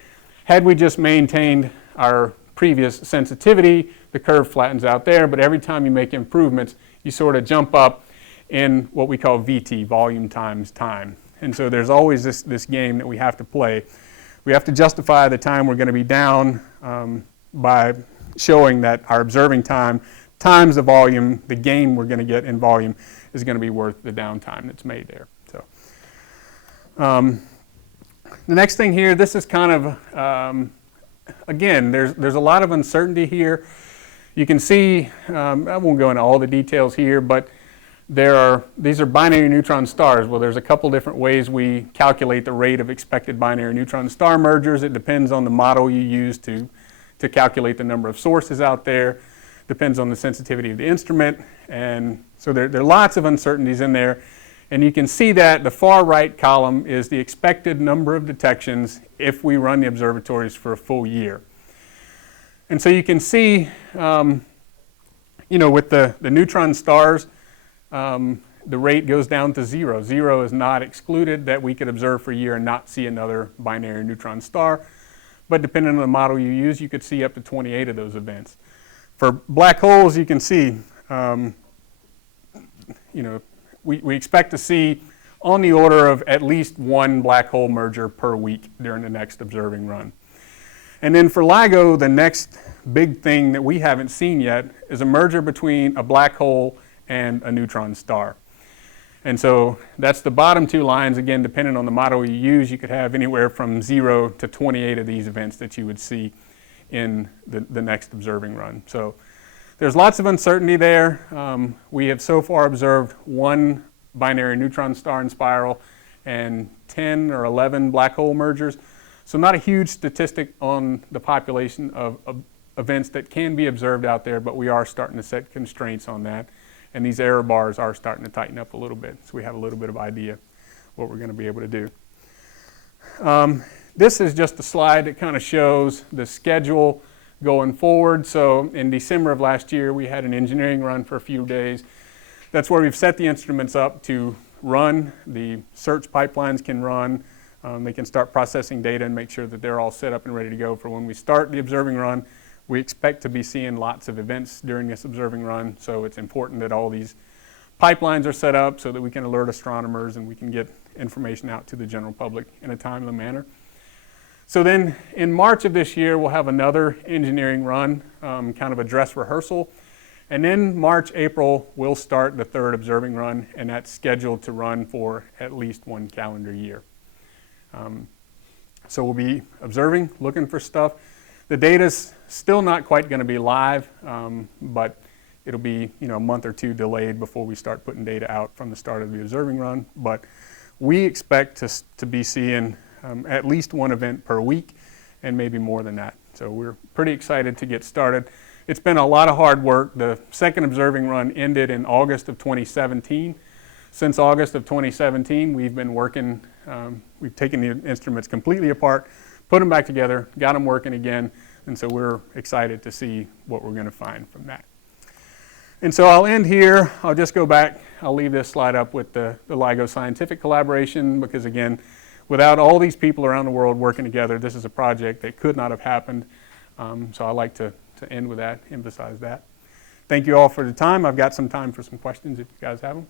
had we just maintained our previous sensitivity, the curve flattens out there, but every time you make improvements, you sort of jump up in what we call VT, volume times time. And so there's always this game that we have to play. We have to justify the time we're going to be down by showing that our observing time times the volume, the gain we're going to get in volume is going to be worth the downtime that's made there. So the next thing here, this is kind of, again, there's a lot of uncertainty here. You can see, I won't go into all the details here, but these are binary neutron stars. Well, there's a couple different ways we calculate the rate of expected binary neutron star mergers. It depends on the model you use to calculate the number of sources out there. Depends on the sensitivity of the instrument. And so there are lots of uncertainties in there. And you can see that the far right column is the expected number of detections if we run the observatories for a full year. And so you can see, with the neutron stars, the rate goes down to 0. 0 is not excluded that we could observe for a year and not see another binary neutron star. But depending on the model you use, you could see up to 28 of those events. For black holes, you can see, we expect to see on the order of at least one black hole merger per week during the next observing run. And then for LIGO, the next big thing that we haven't seen yet is a merger between a black hole and a neutron star. And so that's the bottom two lines. Again, depending on the model you use, you could have anywhere from 0 to 28 of these events that you would see in the next observing run. So there's lots of uncertainty there. We have so far observed one binary neutron star in spiral and 10 or 11 black hole mergers. So not a huge statistic on the population of events that can be observed out there, but we are starting to set constraints on that. And these error bars are starting to tighten up a little bit, so we have a little bit of idea what we're going to be able to do. This is just a slide that kind of shows the schedule going forward. So in December of last year, we had an engineering run for a few days. That's where we've set the instruments up to run. The search pipelines can run. They can start processing data and make sure that they're all set up and ready to go for when we start the observing run. We expect to be seeing lots of events during this observing run, so it's important that all these pipelines are set up so that we can alert astronomers and we can get information out to the general public in a timely manner. So then in March of this year, we'll have another engineering run, kind of a dress rehearsal. And then March, April, we'll start the third observing run, and that's scheduled to run for at least 1 calendar year. So we'll be observing, looking for stuff. The data's still not quite going to be live, but it'll be a month or two delayed before we start putting data out from the start of the observing run. But we expect to be seeing at least one event per week and maybe more than that. So we're pretty excited to get started. It's been a lot of hard work. The second observing run ended in August of 2017. Since August of 2017, we've been working, we've taken the instruments completely apart, put them back together, got them working again, and so we're excited to see what we're going to find from that. And so I'll end here. I'll just go back. I'll leave this slide up with the LIGO scientific collaboration because, again, without all these people around the world working together, this is a project that could not have happened. So I like to end with that, emphasize that. Thank you all for the time. I've got some time for some questions if you guys have them.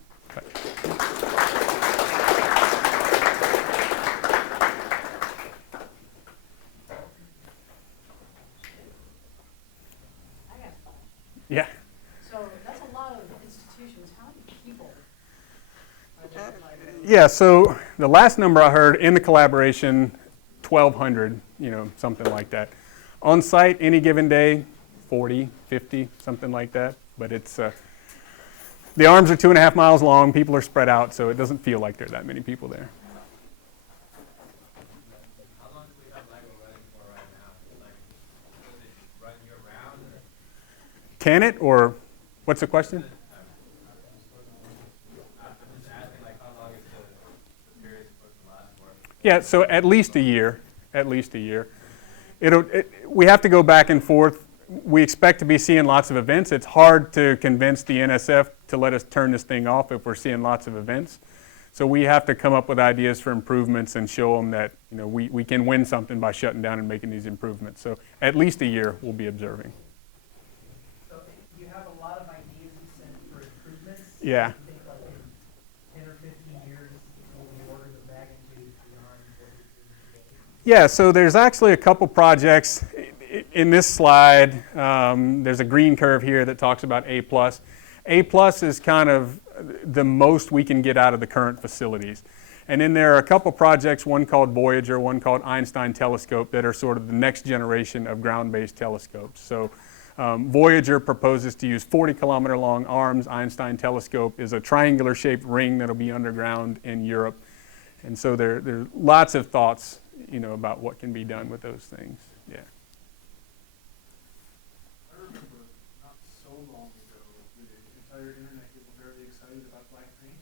Yeah. So that's a lot of institutions. How many people are there at LIGO? Yeah, so the last number I heard in the collaboration, 1,200, something like that. On site, any given day, 40, 50, something like that. But it's, the arms are 2.5 miles long, people are spread out, so it doesn't feel like there are that many people there. How long do we have LIGO running for right now? Like, does it run year round? Or? Can it, or what's the question? I'm just asking, like, how long is the period supposed to last for? Yeah, so at least a year, at least a year. We have to go back and forth. We expect to be seeing lots of events. It's hard to convince the NSF to let us turn this thing off if we're seeing lots of events. So we have to come up with ideas for improvements and show them that we can win something by shutting down and making these improvements. So at least a year we'll be observing. So you have a lot of ideas you sent for improvements. Yeah. You think like in 10 or 15 years will be orders of magnitude beyond what we're doing today? Yeah, so there's actually a couple projects. In this slide, there's a green curve here that talks about A+. A+ is kind of the most we can get out of the current facilities. And then there are a couple projects, one called Voyager, one called Einstein Telescope, that are sort of the next generation of ground-based telescopes. So Voyager proposes to use 40-kilometer long arms. Einstein Telescope is a triangular-shaped ring that'll be underground in Europe. And so there are lots of thoughts, about what can be done with those things. Yeah. I remember not so long ago, the entire internet getting very excited about black paint.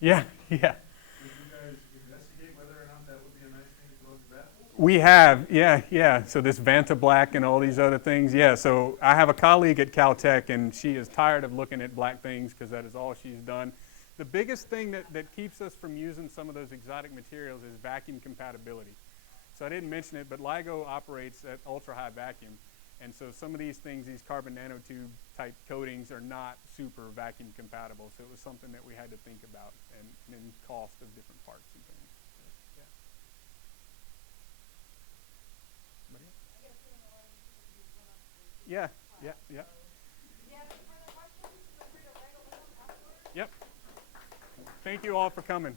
Yeah. Did you guys investigate whether or not that would be a nice thing to go into baffles? We have, yeah. So this Vanta Black and all these other things, yeah. So I have a colleague at Caltech, and she is tired of looking at black things because that is all she's done. The biggest thing that keeps us from using some of those exotic materials is vacuum compatibility. So I didn't mention it, but LIGO operates at ultra-high vacuum. And so some of these things, these carbon nanotube type coatings, are not super vacuum compatible. So it was something that we had to think about, and cost of different parts and things. So, yeah. Somebody else? Yeah, yeah, yeah. If you have any further questions, feel free to wrangle them afterwards. Yep. Thank you all for coming.